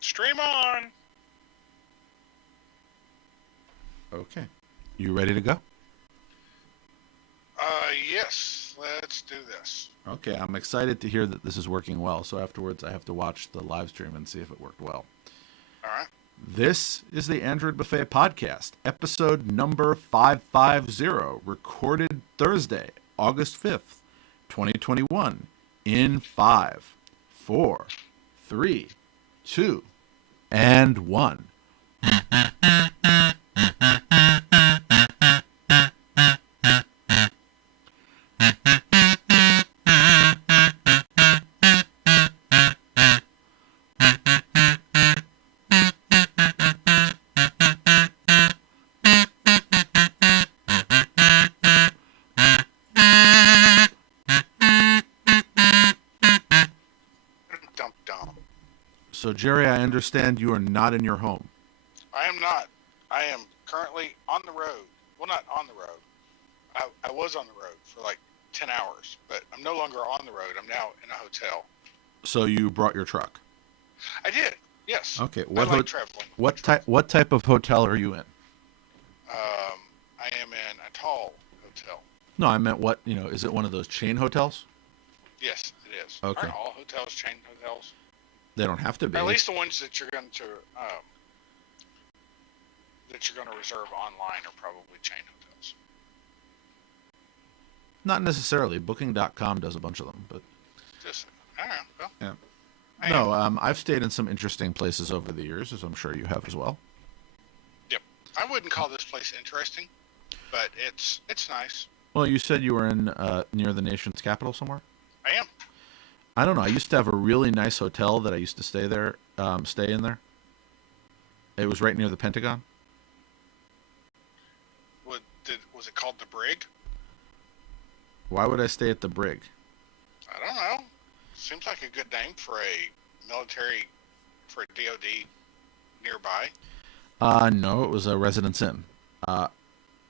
Stream on. Okay. You ready to go? Yes. Let's do this. Okay, I'm excited to hear that this is working well. So afterwards, I have to watch the live stream and see if it worked well. All right. This is the Android Buffet Podcast, episode number 550, recorded Thursday, August 5th, 2021, in 5, 4, 3, 2, and 1. So, Jerry, I understand you are not in your home. I am not. I am currently on the road. Well, not on the road. I was on the road for like 10 hours, but I'm no longer on the road. I'm now in a hotel. So you brought your truck? I did. Yes. Okay. I like traveling. What type of hotel are you in? I am in a tall hotel. No, I meant what, is it one of those chain hotels? Yes, it is. Okay. Aren't all hotels chain hotels? They don't have to be. Or at least the ones that you're going to reserve online are probably chain hotels. Not necessarily. Booking.com does a bunch of them, but Just, I don't know. Well, yeah. No, I've stayed in some interesting places over the years, as I'm sure you have as well. Yep. I wouldn't call this place interesting, but it's nice. Well, you said you were in near the nation's capital somewhere? I am. I don't know. I used to have a really nice hotel that I used to stay in there. It was right near the Pentagon. Was it called the Brig? Why would I stay at the Brig? I don't know. Seems like a good name for a military, for a DOD nearby. No, it was a Residence Inn.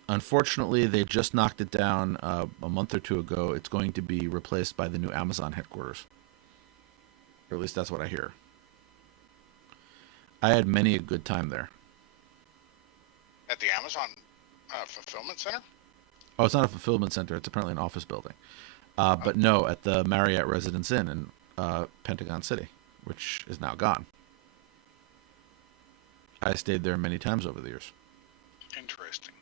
Unfortunately, they just knocked it down a month or two ago. It's going to be replaced by the new Amazon headquarters. Or at least that's what I hear. I had many a good time there. At the Amazon fulfillment center? Oh, it's not a fulfillment center. It's apparently an office building. But no, at the Marriott Residence Inn in Pentagon City, which is now gone. I stayed there many times over the years. Interesting.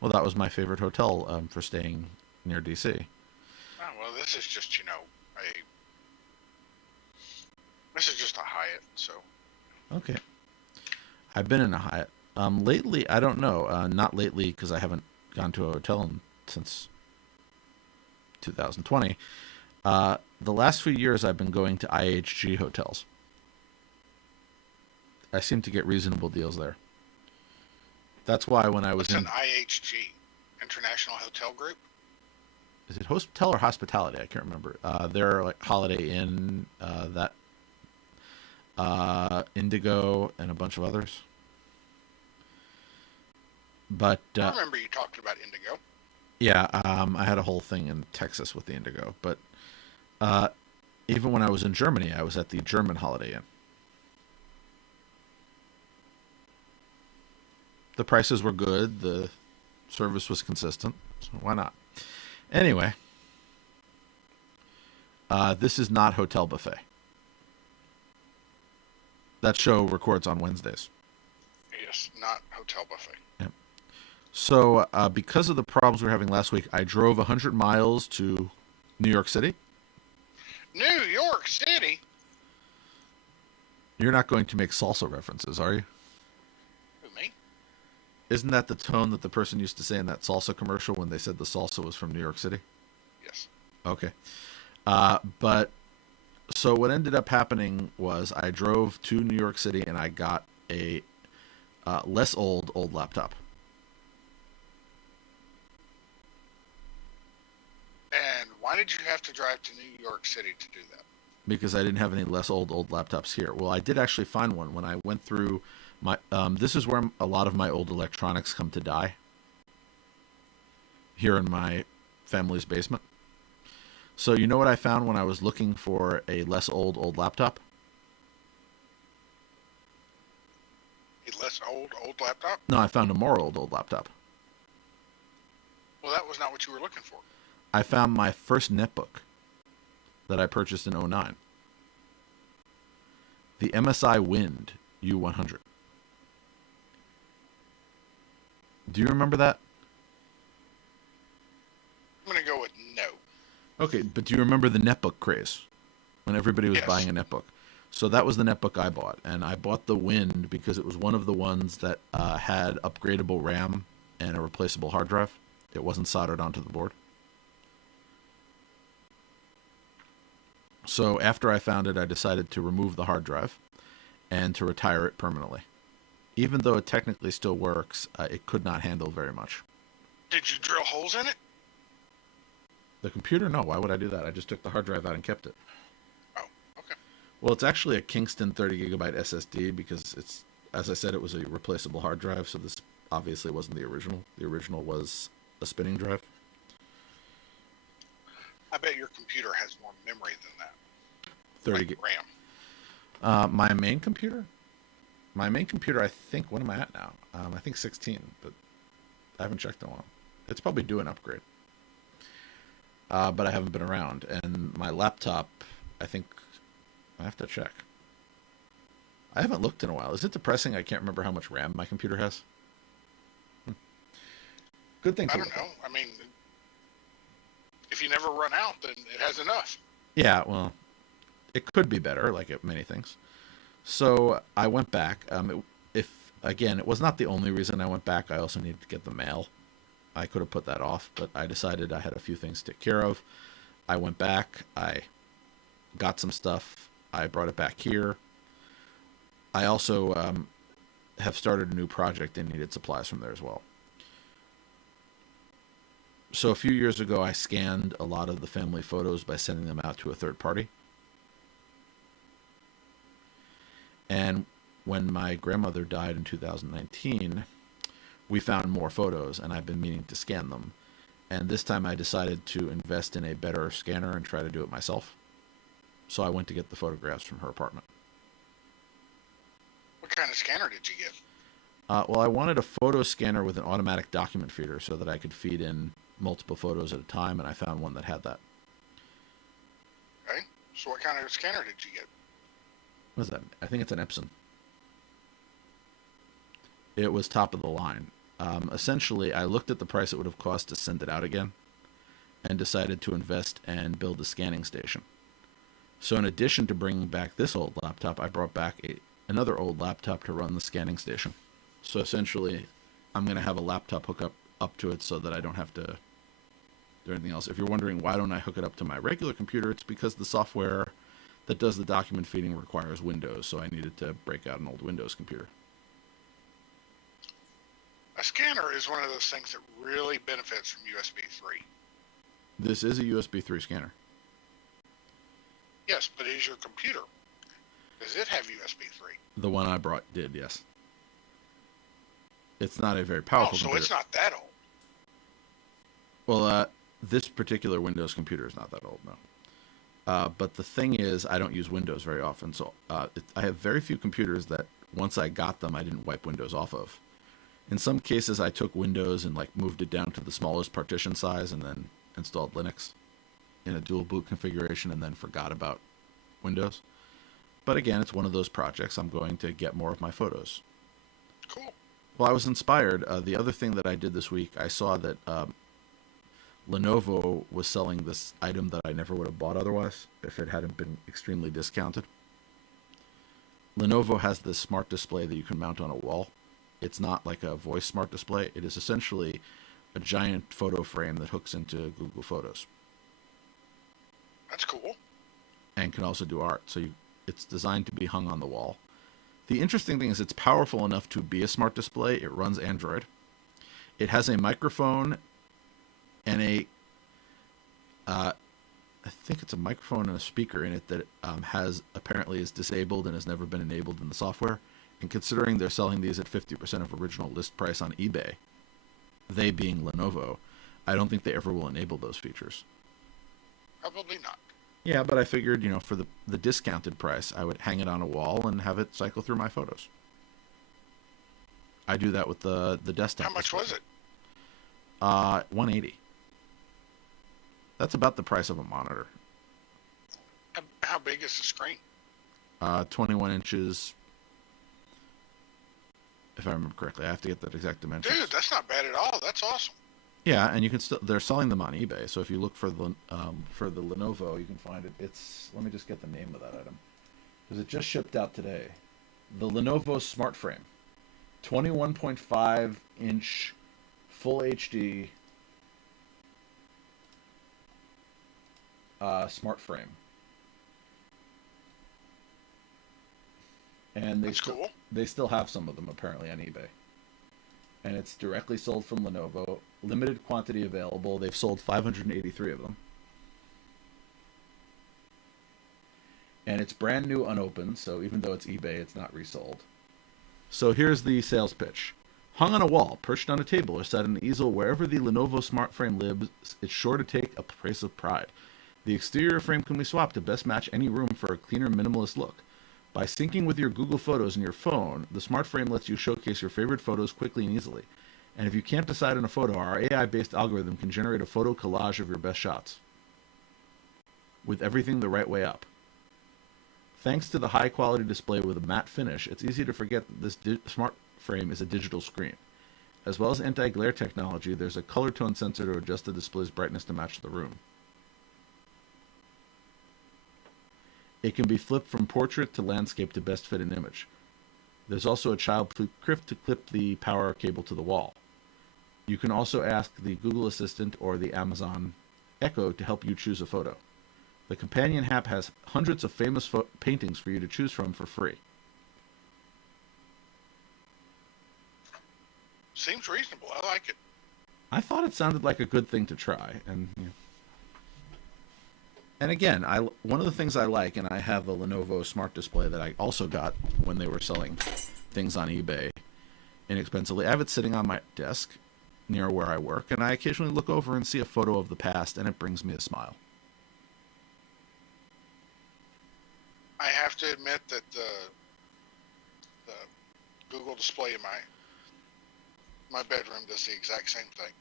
Well, that was my favorite hotel for staying near D.C. Oh, well, this is just, this is just a Hyatt, so. Okay. I've been in a Hyatt. Lately, I don't know. Not lately, because I haven't gone to a hotel since 2020. The last few years, I've been going to IHG hotels. I seem to get reasonable deals there. That's why when I was What's an IHG? International Hotel Group? Is it hotel or hospitality? I can't remember. They're like Holiday Inn, Indigo, and a bunch of others. But I remember you talking about Indigo. Yeah, I had a whole thing in Texas with the Indigo. But even when I was in Germany, I was at the German Holiday Inn. The prices were good. The service was consistent. So why not? Anyway, this is not Hotel Buffet. That show records on Wednesdays. Yes, not Hotel Buffet. Yep. So because of the problems we were having last week, I drove 100 miles to New York City. New York City? You're not going to make salsa references, are you? Who, me? Isn't that the tone that the person used to say in that salsa commercial when they said the salsa was from New York City? Yes. Okay. But so what ended up happening was I drove to New York City and I got a less old laptop. And why did you have to drive to New York City to do that? Because I didn't have any less old laptops here. Well, I did actually find one when I went through my. This is where a lot of my old electronics come to die. Here in my family's basement. So you know what I found when I was looking for a less old laptop? A less old laptop? No, I found a more old laptop. Well, that was not what you were looking for. I found my first netbook that I purchased in '09. The MSI Wind U100. Do you remember that? I'm going to go with no. Okay, but do you remember the netbook craze when everybody was Yes. buying a netbook? So that was the netbook I bought, and I bought the Wind because it was one of the ones that had upgradable RAM and a replaceable hard drive. It wasn't soldered onto the board. So after I found it, I decided to remove the hard drive and to retire it permanently. Even though it technically still works, it could not handle very much. Did you drill holes in it? The computer? No, why would I do that? I just took the hard drive out and kept it. Oh, okay. Well, it's actually a Kingston 30 gigabyte SSD because it's, as I said, it was a replaceable hard drive, so this obviously wasn't the original. The original was a spinning drive. I bet your computer has more memory than that. 30 like gig. RAM. My main computer? My main computer, I think, what am I at now? I think 16, but I haven't checked in a while. It's probably due an upgrade. But I haven't been around. And my laptop, I think, I have to check. I haven't looked in a while. Is it depressing? I can't remember how much RAM my computer has. Good thing to I don't look know. at. I mean, if you never run out, then it has enough. Yeah, well, it could be better, like many things. So I went back. It was not the only reason I went back. I also needed to get the mail. I could have put that off, but I decided I had a few things to take care of. I went back. I got some stuff. I brought it back here. I also have started a new project and needed supplies from there as well. So a few years ago, I scanned a lot of the family photos by sending them out to a third party. And when my grandmother died in 2019, we found more photos, and I've been meaning to scan them. And this time I decided to invest in a better scanner and try to do it myself. So I went to get the photographs from her apartment. What kind of scanner did you get? Well, I wanted a photo scanner with an automatic document feeder so that I could feed in multiple photos at a time, and I found one that had that. Okay. So what kind of scanner did you get? What is that? I think it's an Epson. It was top of the line. Essentially, I looked at the price it would have cost to send it out again and decided to invest and build a scanning station. So in addition to bringing back this old laptop, I brought back another old laptop to run the scanning station. So essentially, I'm going to have a laptop hook up to it so that I don't have to do anything else. If you're wondering why don't I hook it up to my regular computer, it's because the software that does the document feeding requires Windows, so I needed to break out an old Windows computer. A scanner is one of those things that really benefits from USB 3. This is a USB 3 scanner. Yes, but is your computer? Does it have USB 3? The one I brought did, yes. It's not a very Oh, powerful so computer. it's not that old. Well, this particular Windows computer is not that old, no. But the thing is, I don't use Windows very often, so I have very few computers that once I got them, I didn't wipe Windows off of. In some cases, I took Windows and moved it down to the smallest partition size and then installed Linux in a dual boot configuration and then forgot about Windows. But again, it's one of those projects. I'm going to get more of my photos. Cool. Well, I was inspired. The other thing that I did this week, I saw that Lenovo was selling this item that I never would have bought otherwise if it hadn't been extremely discounted. Lenovo has this smart display that you can mount on a wall. It's not like a voice smart display. It is essentially a giant photo frame that hooks into Google Photos That's cool. and can also do art. So it's designed to be hung on the wall. The interesting thing is it's powerful enough to be a smart display. It runs Android. It has a microphone and I think it's a microphone and a speaker in it that apparently is disabled and has never been enabled in the software. And considering they're selling these at 50% of original list price on eBay, they being Lenovo, I don't think they ever will enable those features. Probably not. Yeah, but I figured, for the discounted price, I would hang it on a wall and have it cycle through my photos. I do that with the desktop. How much was it? 180. That's about the price of a monitor. How big is the screen? 21 inches, if I remember correctly. I have to get that exact dimension. Dude, that's not bad at all. That's awesome. Yeah, and you can still, they're selling them on eBay. So if you look for the Lenovo, you can find it. It's, let me just get the name of that item, because it just shipped out today. The Lenovo Smart Frame, 21.5 inch full HD smart frame. And That's cool. They still have some of them apparently on eBay. And it's directly sold from Lenovo. Limited quantity available. They've sold 583 of them. And it's brand new, unopened, so even though it's eBay, it's not resold. So here's the sales pitch. Hung on a wall, perched on a table, or set on an easel, wherever the Lenovo Smart Frame lives, it's sure to take a place of pride. The exterior frame can be swapped to best match any room for a cleaner, minimalist look. By syncing with your Google Photos in your phone, the Smart Frame lets you showcase your favorite photos quickly and easily. And if you can't decide on a photo, our AI-based algorithm can generate a photo collage of your best shots, with everything the right way up. Thanks to the high-quality display with a matte finish, it's easy to forget that this Smart Frame is a digital screen. As well as anti-glare technology, there's a color tone sensor to adjust the display's brightness to match the room. It can be flipped from portrait to landscape to best fit an image. There's also a child clip to clip the power cable to the wall. You can also ask the Google Assistant or the Amazon Echo to help you choose a photo. The companion app has hundreds of famous paintings for you to choose from for free. Seems reasonable. I like it. I thought it sounded like a good thing to try, and and again, one of the things I like, and I have a Lenovo Smart Display that I also got when they were selling things on eBay inexpensively. I have it sitting on my desk near where I work, and I occasionally look over and see a photo of the past, and it brings me a smile. I have to admit that the Google display in my bedroom does the exact same thing.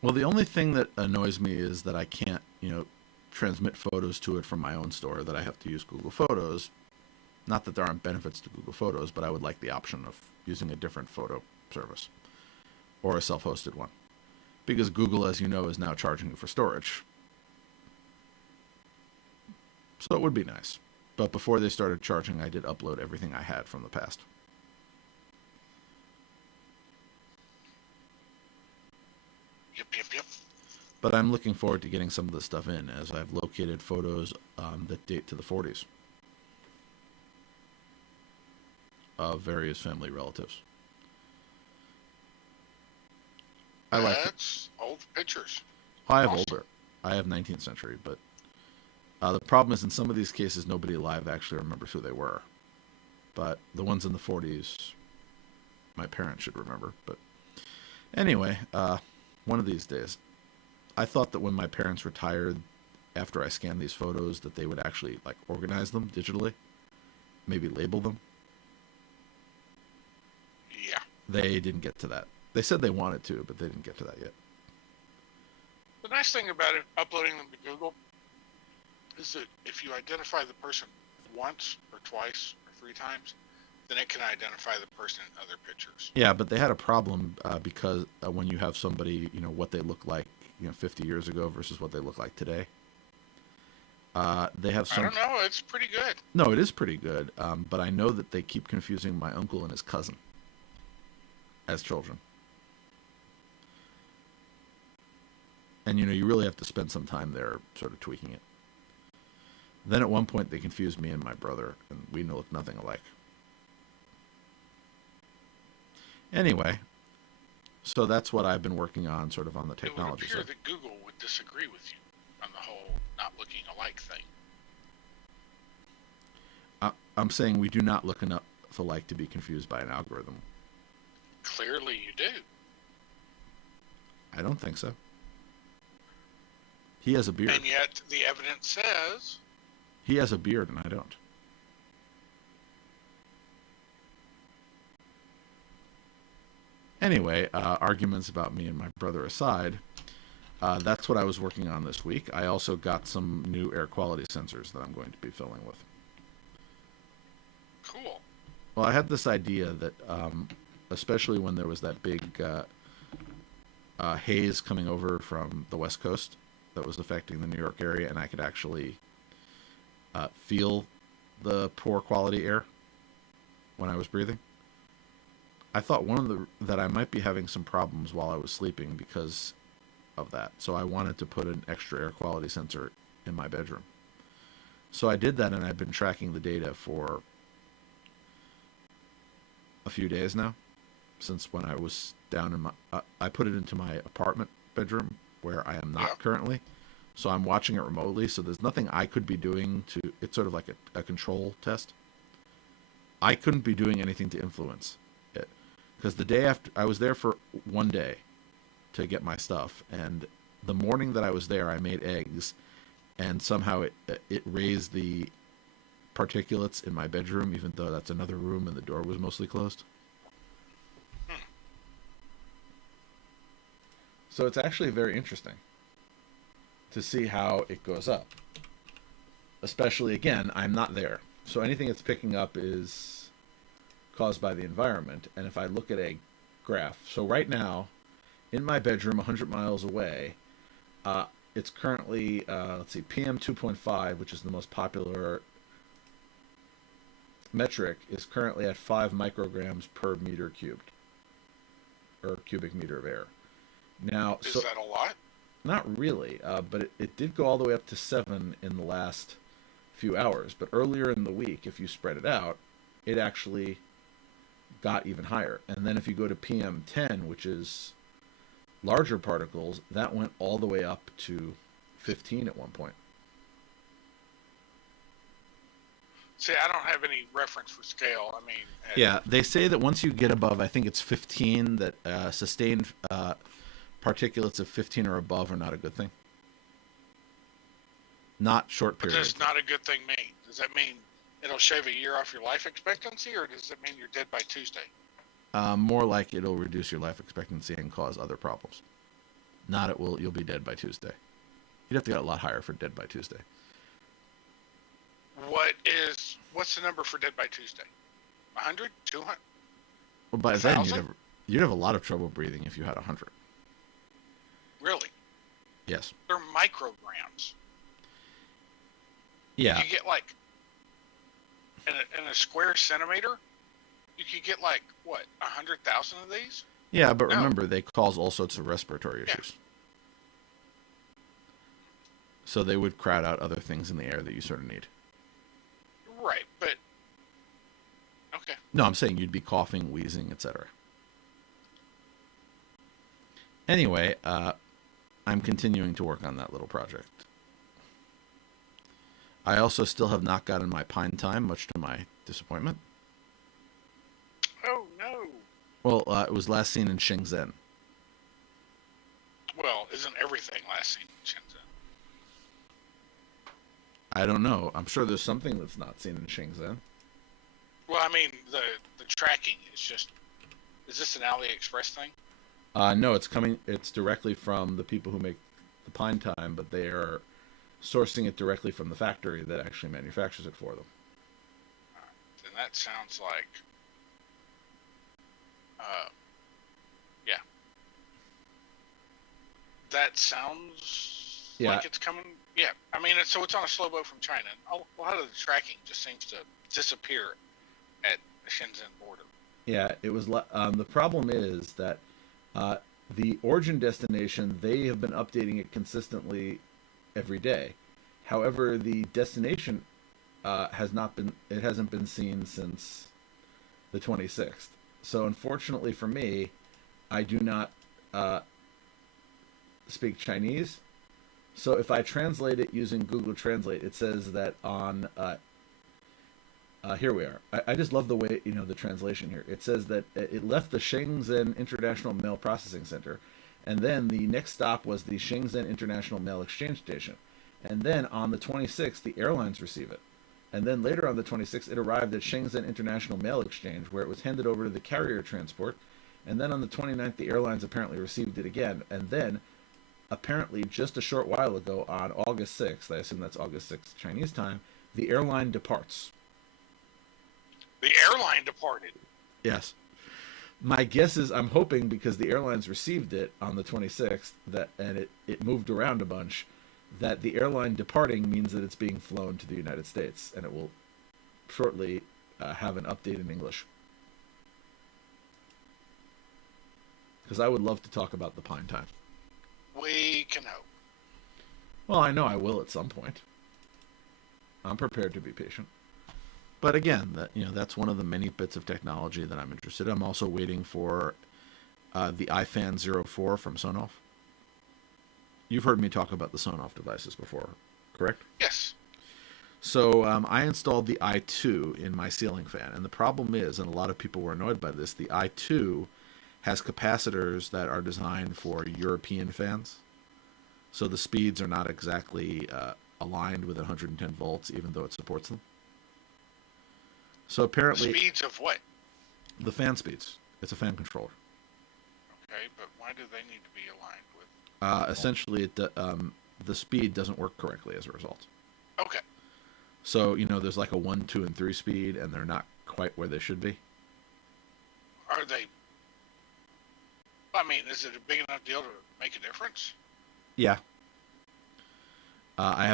Well, the only thing that annoys me is that I can't, transmit photos to it from my own store, that I have to use Google Photos. Not that there aren't benefits to Google Photos, but I would like the option of using a different photo service or a self-hosted one, because Google, as you know, is now charging you for storage. So it would be nice. But before they started charging, I did upload everything I had from the past. Yep. But I'm looking forward to getting some of this stuff in, as I've located photos that date to the 40s of various family relatives. That's old pictures. I have older. I have 19th century, but the problem is in some of these cases, nobody alive actually remembers who they were. But the ones in the 40s, my parents should remember. But anyway, one of these days. I thought that when my parents retired, after I scanned these photos, that they would actually organize them digitally, maybe label them. Yeah. They didn't get to that. They said they wanted to, but they didn't get to that yet. The nice thing about it, uploading them to Google, is that if you identify the person once or twice or 3 times, then it can identify the person in other pictures. Yeah, but they had a problem because when you have somebody, what they look like 50 years ago versus what they look like today. They have some... I don't know. It's pretty good. No, it is pretty good. But I know that they keep confusing my uncle and his cousin as children. And, you really have to spend some time there sort of tweaking it. Then at one point they confused me and my brother, and we look nothing alike. Anyway, so that's what I've been working on, sort of on the technology side. It would appear that Google would disagree with you on the whole not looking alike thing. I'm saying we do not look enough alike to be confused by an algorithm. Clearly you do. I don't think so. He has a beard. And yet the evidence says... He has a beard and I don't. Anyway, arguments about me and my brother aside, that's what I was working on this week. I also got some new air quality sensors that I'm going to be filling with. Cool. Well, I had this idea that, especially when there was that big haze coming over from the West Coast that was affecting the New York area, and I could actually feel the poor quality air when I was breathing. I thought that I might be having some problems while I was sleeping because of that. So I wanted to put an extra air quality sensor in my bedroom. So I did that, and I've been tracking the data for a few days now, since when I was down in my I put it into my apartment bedroom where I am not currently. So I'm watching it remotely, so there's nothing I could be doing to, it's sort of like a control test. I couldn't be doing anything to influence it, because the day after, I was there for one day to get my stuff, and the morning that I was there, I made eggs, and somehow it raised the particulates in my bedroom, even though that's another room and the door was mostly closed. So it's actually very interesting to see how it goes up. Especially, again, I'm not there. So anything it's picking up is caused by the environment. And if I look at a graph, so right now, in my bedroom, 100 miles away, it's currently, let's see, PM 2.5, which is the most popular metric, is currently at 5 micrograms per meter cubed, or cubic meter of air. Now, is that a lot? Not really, but it did go all the way up to 7 in the last few hours. But earlier in the week, if you spread it out, it actually got even higher. And then if you go to PM10, which is larger particles, that went all the way up to 15 at one point. See, I don't have any reference for scale. I mean... Yeah, they say that once you get above, I think it's 15, that sustained... particulates of 15 or above are not a good thing. Not short periods. What does not a good thing mean? Does that mean it'll shave a year off your life expectancy, or does it mean you're dead by Tuesday? More like it'll reduce your life expectancy and cause other problems. Not you'll be dead by Tuesday. You'd have to get a lot higher for dead by Tuesday. What's the number for dead by Tuesday? 100? 200? Well, by then you'd have a lot of trouble breathing if you had 100. Really? Yes. They're micrograms. Yeah. You get like, in a square centimeter, you could get like, what, 100,000 of these? Yeah, but remember, they cause all sorts of respiratory issues. So they would crowd out other things in the air that you sort of need. Right, but, okay. No, I'm saying you'd be coughing, wheezing, etc. Anyway, I'm continuing to work on that little project. I also still have not gotten my pine time, much to my disappointment. Oh, no. Well, it was last seen in Shenzhen. Well, isn't everything last seen in Shenzhen? I don't know. I'm sure there's something that's not seen in Shenzhen. Well, I mean, the tracking is just... Is this an AliExpress thing? No, it's directly from the people who make the pine time, but they are sourcing it directly from the factory that actually manufactures it for them. Then that sounds like, yeah. That sounds like it's coming. Yeah, I mean, so it's on a slow boat from China. A lot of the tracking just seems to disappear at the Shenzhen border. Yeah, it was. The problem is that the origin destination, they have been updating it consistently every day. However, the destination hasn't been seen since the 26th. So unfortunately for me, I do not speak Chinese. So if I translate it using Google Translate, it says that on here we are. I just love the way, the translation here. It says that it left the Shenzhen International Mail Processing Center, and then the next stop was the Shenzhen International Mail Exchange Station. And then on the 26th, the airlines receive it. And then later on the 26th, it arrived at Shenzhen International Mail Exchange, where it was handed over to the carrier transport. And then on the 29th, the airlines apparently received it again. And then, apparently, just a short while ago, on August 6th, I assume that's August 6th Chinese time, the airline departs. The airline departed. Yes. My guess is, I'm hoping, because the airlines received it on the 26th, and it moved around a bunch, that the airline departing means that it's being flown to the United States, and it will shortly have an update in English. Because I would love to talk about the Pine Time. We can hope. Well, I know I will at some point. I'm prepared to be patient. But again, that's one of the many bits of technology that I'm interested in. I'm also waiting for the iFan 04 from Sonoff. You've heard me talk about the Sonoff devices before, correct? Yes. So I installed the i2 in my ceiling fan, and the problem is, and a lot of people were annoyed by this, the i2 has capacitors that are designed for European fans. So the speeds are not exactly aligned with 110 volts, even though it supports them. So apparently... Speeds of what? The fan speeds. It's a fan controller. Okay, but why do they need to be aligned with... Essentially, the speed doesn't work correctly as a result. Okay. So, there's like a 1, 2, and 3 speed, and they're not quite where they should be. Are they... I mean, is it a big enough deal to make a difference? Yeah. I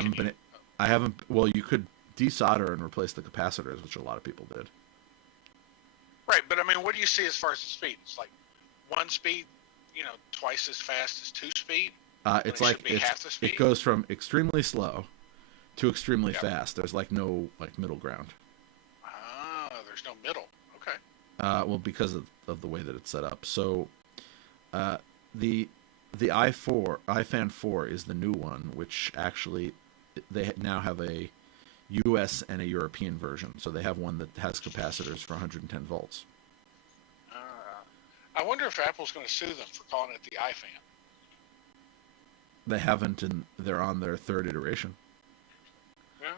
haven't... Well, you could desolder and replace the capacitors, which a lot of people did. Right, but I mean, what do you see as far as the speed? It's like 1 speed, twice as fast as 2 speed? It's like half the speed? It goes from extremely slow to extremely fast. There's like no middle ground. Ah, there's no middle. Okay. Well, because of the way that it's set up. So the iFan 4 is the new one, which actually they now have a US and a European version. So they have one that has capacitors for 110 volts. I wonder if Apple's going to sue them for calling it the iFan. They haven't, and they're on their 3rd iteration. Yeah.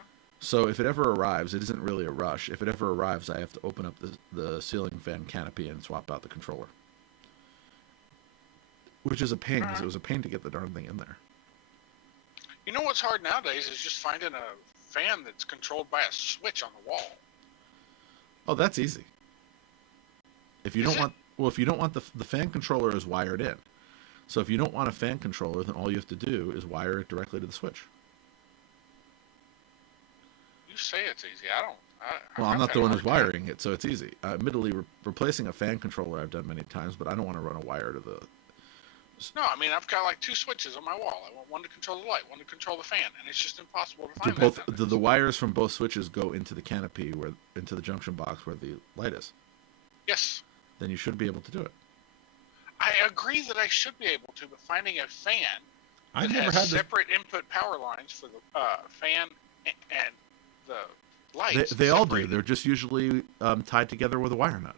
So if it ever arrives, it isn't really a rush. If it ever arrives, I have to open up the ceiling fan canopy and swap out the controller. Which is a pain, because it was a pain to get the darn thing in there. You know what's hard nowadays is just finding a fan that's controlled by a switch on the wall. Oh, that's easy. If you don't want the fan controller is wired in. So if you don't want a fan controller, then all you have to do is wire it directly to the switch. You say it's easy. Well, I'm not the one who's wiring it, so it's easy. Admittedly, replacing a fan controller I've done many times, but I don't want to run a wire to the... No, I mean, I've got like 2 switches on my wall. I want one to control the light, one to control the fan, and it's just impossible to find the wires from both switches go into the canopy, into the junction box where the light is. Yes. Then you should be able to do it. I agree that I should be able to, but finding a fan I've that never has had separate input power lines for the fan and the lights. They all do. They're just usually tied together with a wire nut.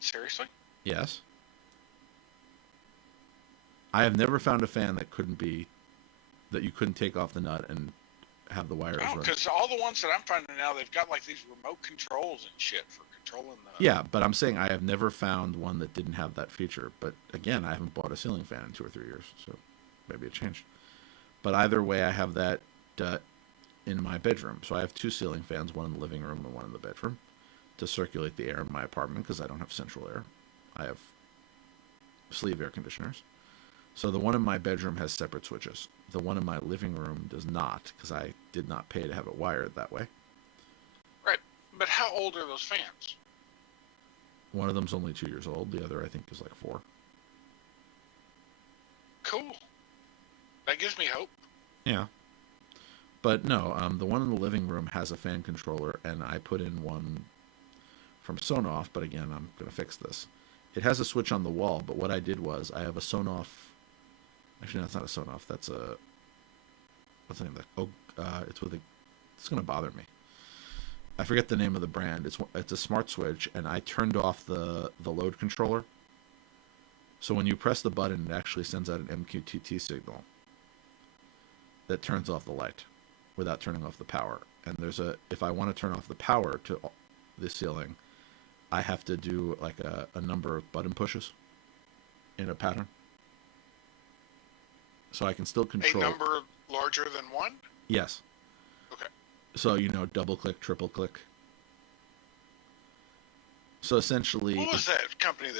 Seriously? Yes. I have never found a fan that you couldn't take off the nut and have the wires run. Because all the ones that I'm finding now, they've got like these remote controls and shit for controlling the... Yeah, but I'm saying I have never found one that didn't have that feature. But again, I haven't bought a ceiling fan in 2 or 3 years, so maybe it changed. But either way, I have that in my bedroom. So I have 2 ceiling fans, one in the living room and one in the bedroom, to circulate the air in my apartment because I don't have central air. I have sleeve air conditioners. So the one in my bedroom has separate switches. The one in my living room does not, because I did not pay to have it wired that way. Right. But how old are those fans? One of them's only 2 years old. The other, I think, is like 4. Cool. That gives me hope. Yeah. But no, the one in the living room has a fan controller, and I put in one from Sonoff, but again, I'm going to fix this. It has a switch on the wall, but what I did was I have a Sonoff... Actually, that's not a Sonoff. That's a... What's the name of that? Oh, it's with a... It's going to bother me. I forget the name of the brand. It's a smart switch, and I turned off the load controller. So when you press the button, it actually sends out an MQTT signal that turns off the light without turning off the power. And if I want to turn off the power to the ceiling, I have to do like a number of button pushes in a pattern. So I can still control. A number larger than one? Yes. Okay. So, double click, triple click. So essentially. What was that company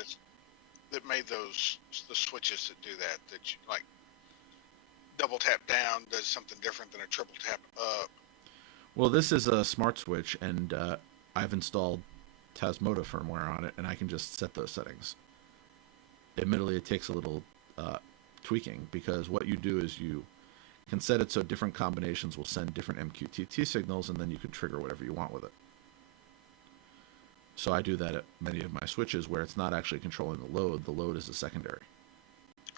that made the switches that do that? That you, like, double tap down does something different than a triple tap up? Well, this is a smart switch, and I've installed Tasmota firmware on it, and I can just set those settings. Admittedly, it takes a little tweaking, because what you do is you can set it so different combinations will send different MQTT signals, and then you can trigger whatever you want with it. So I do that at many of my switches where it's not actually controlling the load. The load is a secondary.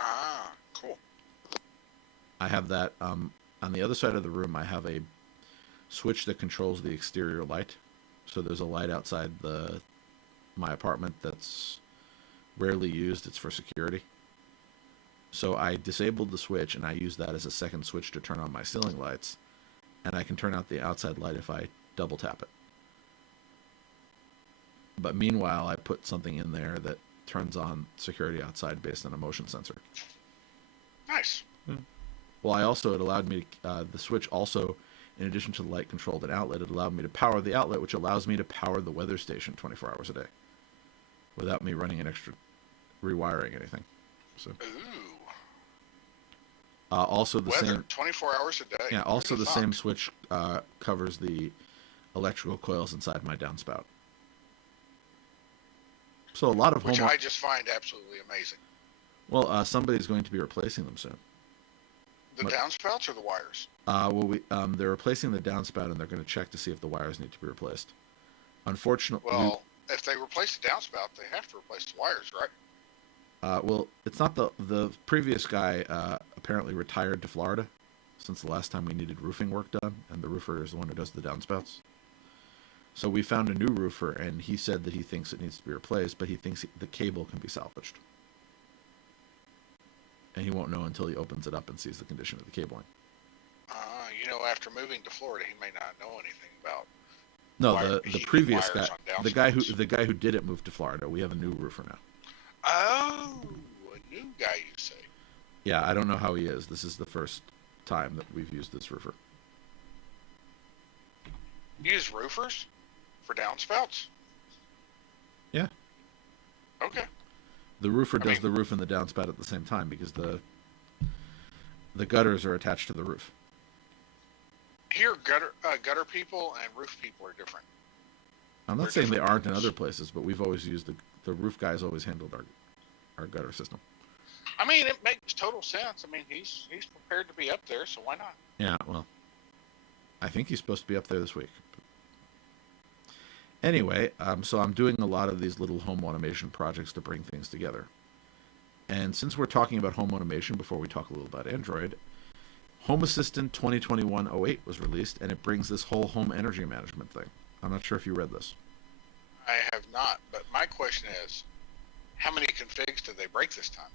Ah, cool. I have that on the other side of the room. I have a switch that controls the exterior light. So there's a light outside my apartment that's rarely used. It's for security. So I disabled the switch, and I use that as a second switch to turn on my ceiling lights. And I can turn out the outside light if I double tap it. But meanwhile, I put something in there that turns on security outside based on a motion sensor. Nice. Well, it allowed me, the switch also, in addition to the light controlled an outlet, it allowed me to power the outlet, which allows me to power the weather station 24 hours a day without me running an extra rewiring anything. So. Ooh. Also the weather, same 24 hours a day. Yeah, also the same switch covers the electrical coils inside my downspout. So a lot of which I just find absolutely amazing. Well, somebody's going to be replacing them soon. The downspouts or the wires? They're replacing the downspout, and they're going to check to see if the wires need to be replaced. Unfortunately, well, if they replace the downspout, they have to replace the wires, right? Well, it's not the previous guy apparently retired to Florida since the last time we needed roofing work done, and the roofer is the one who does the downspouts. So we found a new roofer, and he said that he thinks it needs to be replaced, but he thinks the cable can be salvaged. And he won't know until he opens it up and sees the condition of the cabling. After moving to Florida, he may not know anything about. No, the previous guy, the guy who did it moved to Florida. We have a new roofer now. Oh, a new guy, you say? Yeah, I don't know how he is. This is the first time that we've used this roofer. You use roofers for downspouts? Yeah. Okay. The roofer does the roof and the downspout at the same time because the gutters are attached to the roof. Here, gutter people and roof people are different. I'm not saying they aren't in other places, but we've always used the roof guys always handled our gutter system. I mean, it makes total sense. I mean, he's prepared to be up there, so why not? Yeah, well, I think he's supposed to be up there this week. Anyway, so I'm doing a lot of these little home automation projects to bring things together. And since we're talking about home automation, before we talk a little about Android, Home Assistant 2021-08 was released, and it brings this whole home energy management thing. I'm not sure if you read this. I have not, but my question is, how many configs did they break this time?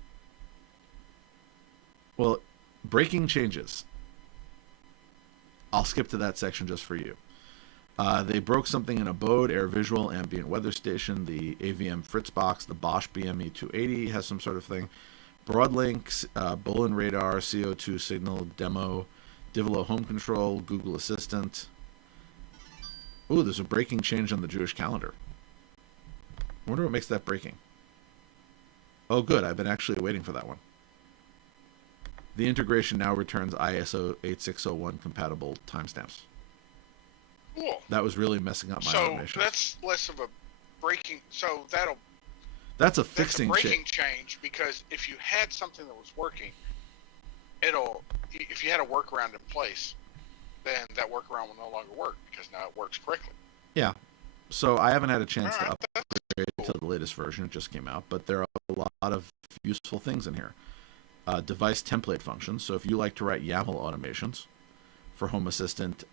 Well, breaking changes. I'll skip to that section just for you. They broke something in Abode, AirVisual, Ambient Weather Station, the AVM Fritzbox, the Bosch BME 280 has some sort of thing. Broadlink, Bolin Radar, CO2 Signal, Demo, Divolo Home Control, Google Assistant. Ooh, there's a breaking change on the Jewish calendar. I wonder what makes that breaking. Oh, good. I've been actually waiting for that one. The integration now returns ISO 8601 compatible timestamps. Cool. That was really messing up my automation. So that's less of a breaking. So that's a fixing breaking change, because if you had something that was working, if you had a workaround in place, then that workaround will no longer work because now it works correctly. Yeah. So I haven't had a chance to upgrade to the latest version. It just came out, but there are a lot of useful things in here. Device template functions. So if you like to write YAML automations for Home Assistant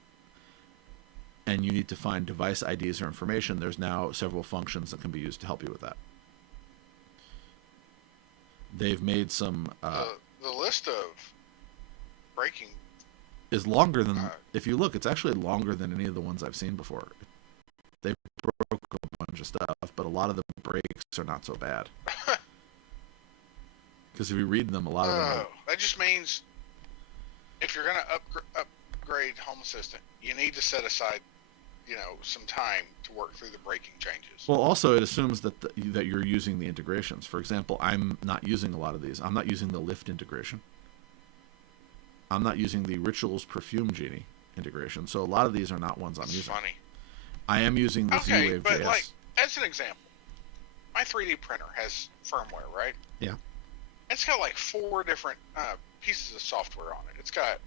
and you need to find device IDs or information, there's now several functions that can be used to help you with that. They've made some... the list of breaking... is longer than... if you look, it's actually longer than any of the ones I've seen before. They broke a bunch bunch of stuff, but a lot of the breaks are not so bad. Because if you read them, a lot of them are... That just means if you're going to upgrade Home Assistant, you need to set aside, some time to work through the breaking changes. Well, also, it assumes that that you're using the integrations. For example, I'm not using a lot of these. I'm not using the Lift integration. I'm not using the Rituals Perfume Genie integration. So a lot of these are not ones I'm using. Funny. I am using the Z-Wave but JS. like, as an example, my 3D printer has firmware, right? Yeah. It's got like 4 different pieces of software on it. It's got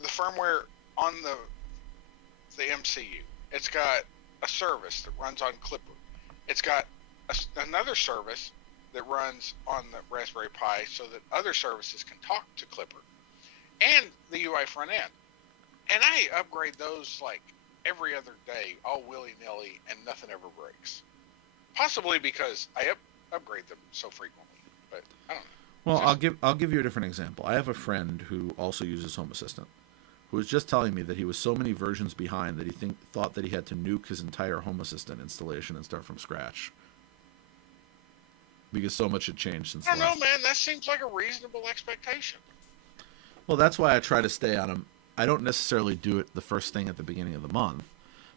the firmware on the MCU. It's got a service that runs on Clipper. It's got another service that runs on the Raspberry Pi so that other services can talk to Clipper, and the UI front end. And I upgrade those like every other day, all willy-nilly, and nothing ever breaks. Possibly because I upgrade them so frequently, but I don't know. Well, I'll give you a different example. I have a friend who also uses Home Assistant, who was just telling me that he was so many versions behind that he thought that he had to nuke his entire Home Assistant installation and start from scratch because so much had changed since. I don't know, man. That seems like a reasonable expectation. Well, that's why I try to stay on them. I don't necessarily do it the first thing at the beginning of the month,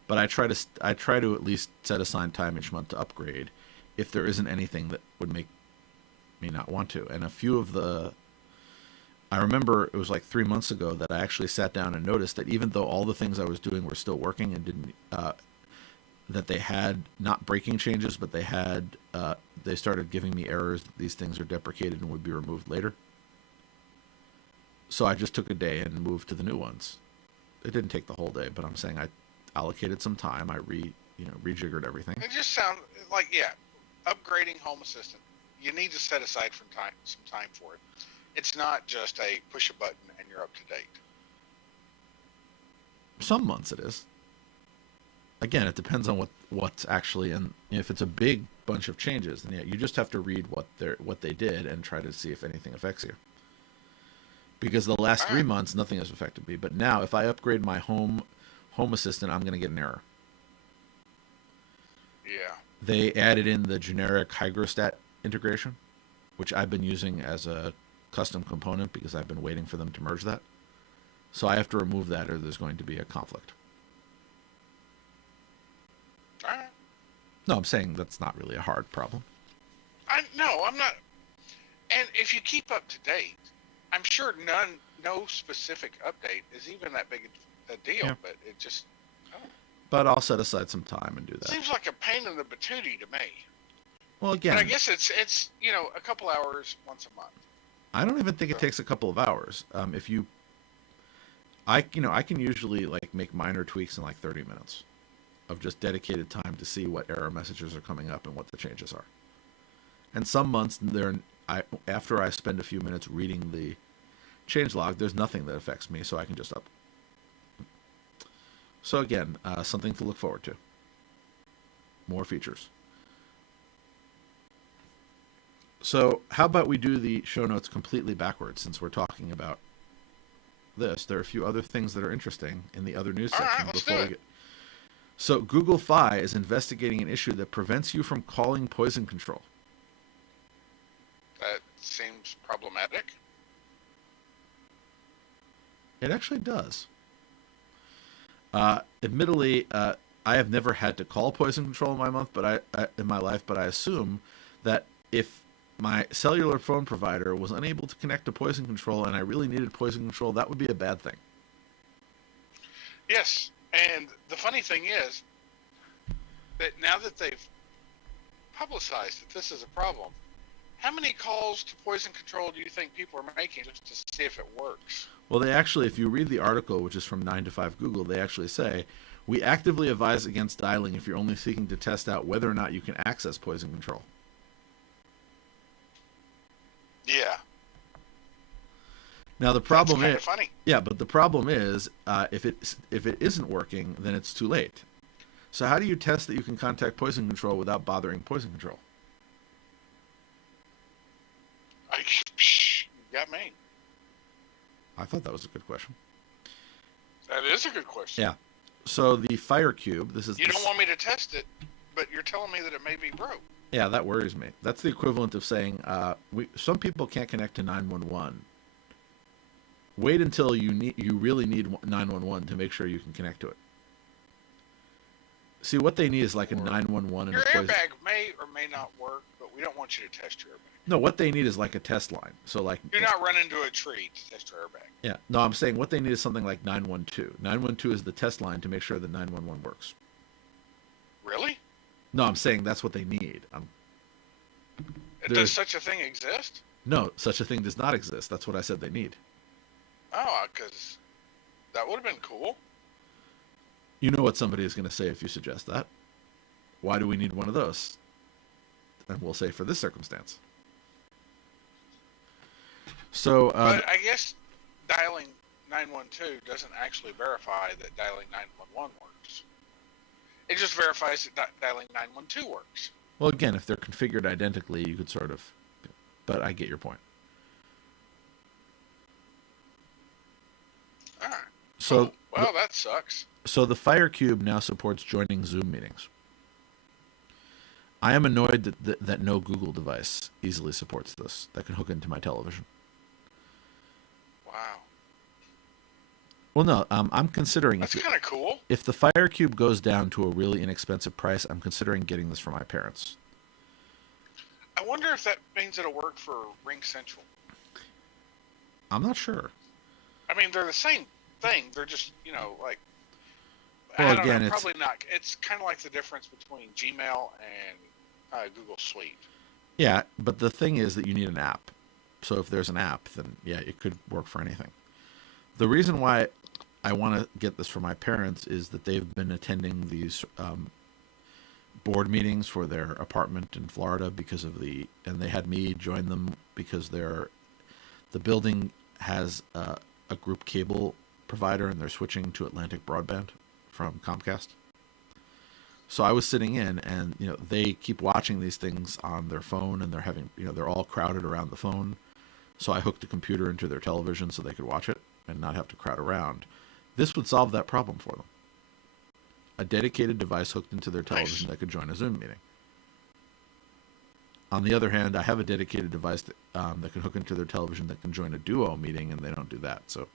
but I try to at least set aside time each month to upgrade if there isn't anything that would make me not want to. And a few of I remember it was like 3 months ago that I actually sat down and noticed that even though all the things I was doing were still working and didn't, that they had not breaking changes, but they started giving me errors that these things are deprecated and would be removed later. So I just took a day and moved to the new ones. It didn't take the whole day, but I'm saying I allocated some time. I rejiggered everything. It just sounds like, upgrading Home Assistant. You need to set aside some time for it. It's not just a push a button and you're up to date. Some months it is. Again, it depends on what's actually in. If it's a big bunch of changes, then you just have to read what they did and try to see if anything affects you. Because the last 3 months, nothing has affected me. But now, if I upgrade my home assistant, I'm going to get an error. Yeah. They added in the generic Hygrostat integration, which I've been using as a custom component because I've been waiting for them to merge that. So I have to remove that or there's going to be a conflict. All right. No, I'm saying that's not really a hard problem. No, I'm not. And if you keep up to date, I'm sure no specific update is even that big a deal, Yeah. but it just... But I'll set aside some time and do that. Seems like a pain in the patootie to me. Well, again... But I guess it's a couple hours once a month. I don't even think it takes a couple of hours. I can usually make minor tweaks in 30 minutes of just dedicated time to see what error messages are coming up and what the changes are. And some months after I spend a few minutes reading the changelog, there's nothing that affects me, so I can just up. So again, something to look forward to. More features. So how about we do the show notes completely backwards since we're talking about this. There are a few other things that are interesting in the other news section. Let's do it. So Google Fi is investigating an issue that prevents you from calling Poison Control. That seems problematic. It actually does. Admittedly, I have never had to call Poison Control in my life, but I assume that if my cellular phone provider was unable to connect to Poison Control and I really needed Poison Control, that would be a bad thing. Yes, and the funny thing is that now that they've publicized that this is a problem, how many calls to Poison Control do you think people are making just to see if it works? Well, they actually, if you read the article, which is from 9 to 5 Google, they actually say, we actively advise against dialing if you're only seeking to test out whether or not you can access Poison Control. Yeah. Now the problem That's is, funny. yeah, but the problem is, if it isn't working, then it's too late. So how do you test that you can contact Poison Control without bothering Poison Control? You got me. I thought that was a good question. That is a good question. Yeah. So the FireCube, this is... You don't want me to test it, but you're telling me that it may be broke. Yeah, that worries me. That's the equivalent of saying, some people can't connect to 911. Wait until you really need 911 to make sure you can connect to it. See, what they need is like a 911 in Your a place. airbag may or may not work, but we don't want you to test your airbag. No, what they need is like a test line. So like, do not run into a tree to test your airbag. Yeah, no, I'm saying what they need is something like 912. 912 is the test line to make sure that 911 works. Really? No, I'm saying that's what they need. Does such a thing exist? No, such a thing does not exist. That's what I said they need. Oh, because that would have been cool. You know what somebody is going to say if you suggest that. Why do we need one of those? And we'll say for this circumstance. So, but I guess dialing 912 doesn't actually verify that dialing 911 works. It just verifies that dialing 912 works. Well, again, if they're configured identically, you could sort of... But I get your point. All right. So, well, that sucks. So the FireCube now supports joining Zoom meetings. I am annoyed that no Google device easily supports this, that can hook into my television. Wow. Well, no, I'm considering... That's kind of cool. If the FireCube goes down to a really inexpensive price, I'm considering getting this for my parents. I wonder if that means it'll work for Ring Central. I'm not sure. I mean, they're the same thing. They're just, like... Well, I don't again, know, probably not. It's kind of like the difference between Gmail and Google Suite. Yeah, but the thing is that you need an app. So if there's an app, then yeah, it could work for anything. The reason why I want to get this for my parents is that they've been attending these board meetings for their apartment in Florida and they had me join them because the building has a group cable provider and they're switching to Atlantic Broadband from Comcast. So I was sitting in and, they keep watching these things on their phone and they're having, they're all crowded around the phone. So I hooked a computer into their television so they could watch it and not have to crowd around. This would solve that problem for them. A dedicated device hooked into their television that could join a Zoom meeting. On the other hand, I have a dedicated device that can hook into their television that can join a Duo meeting, and they don't do that. So.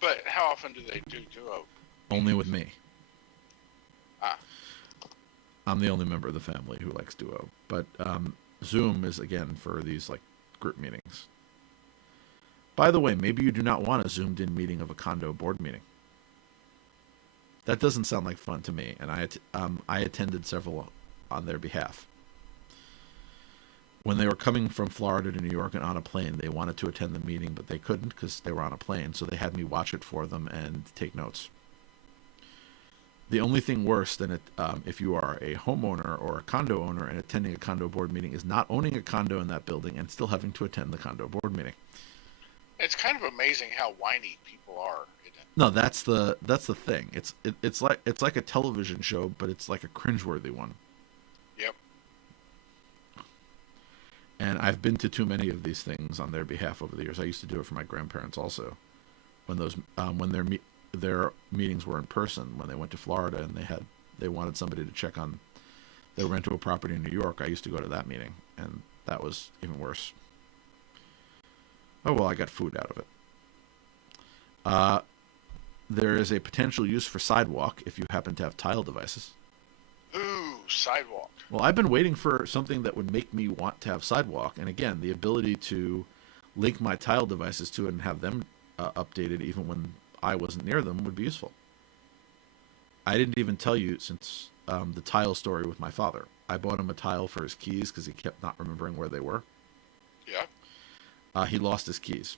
But how often do they do Duo? Only with me. Ah. I'm the only member of the family who likes Duo. But Zoom is, again, for these group meetings. By the way, maybe you do not want a zoomed-in meeting of a condo board meeting. That doesn't sound like fun to me, and I attended several on their behalf. When they were coming from Florida to New York and on a plane, they wanted to attend the meeting, but they couldn't because they were on a plane, so they had me watch it for them and take notes. The only thing worse than it, if you are a homeowner or a condo owner and attending a condo board meeting, is not owning a condo in that building and still having to attend the condo board meeting. It's kind of amazing how whiny people are. No, that's the thing. It's like a television show, but it's like a cringeworthy one. Yep. And I've been to too many of these things on their behalf over the years. I used to do it for my grandparents also, when their meetings were in person. When they went to Florida and they wanted somebody to check on their rental property in New York, I used to go to that meeting, and that was even worse. Oh well, I got food out of it. There is a potential use for Sidewalk if you happen to have tile devices. Ooh, Sidewalk. Well, I've been waiting for something that would make me want to have Sidewalk. And again, the ability to link my tile devices to it and have them updated even when I wasn't near them would be useful. I didn't even tell you since the tile story with my father. I bought him a tile for his keys because he kept not remembering where they were. Yeah. He lost his keys.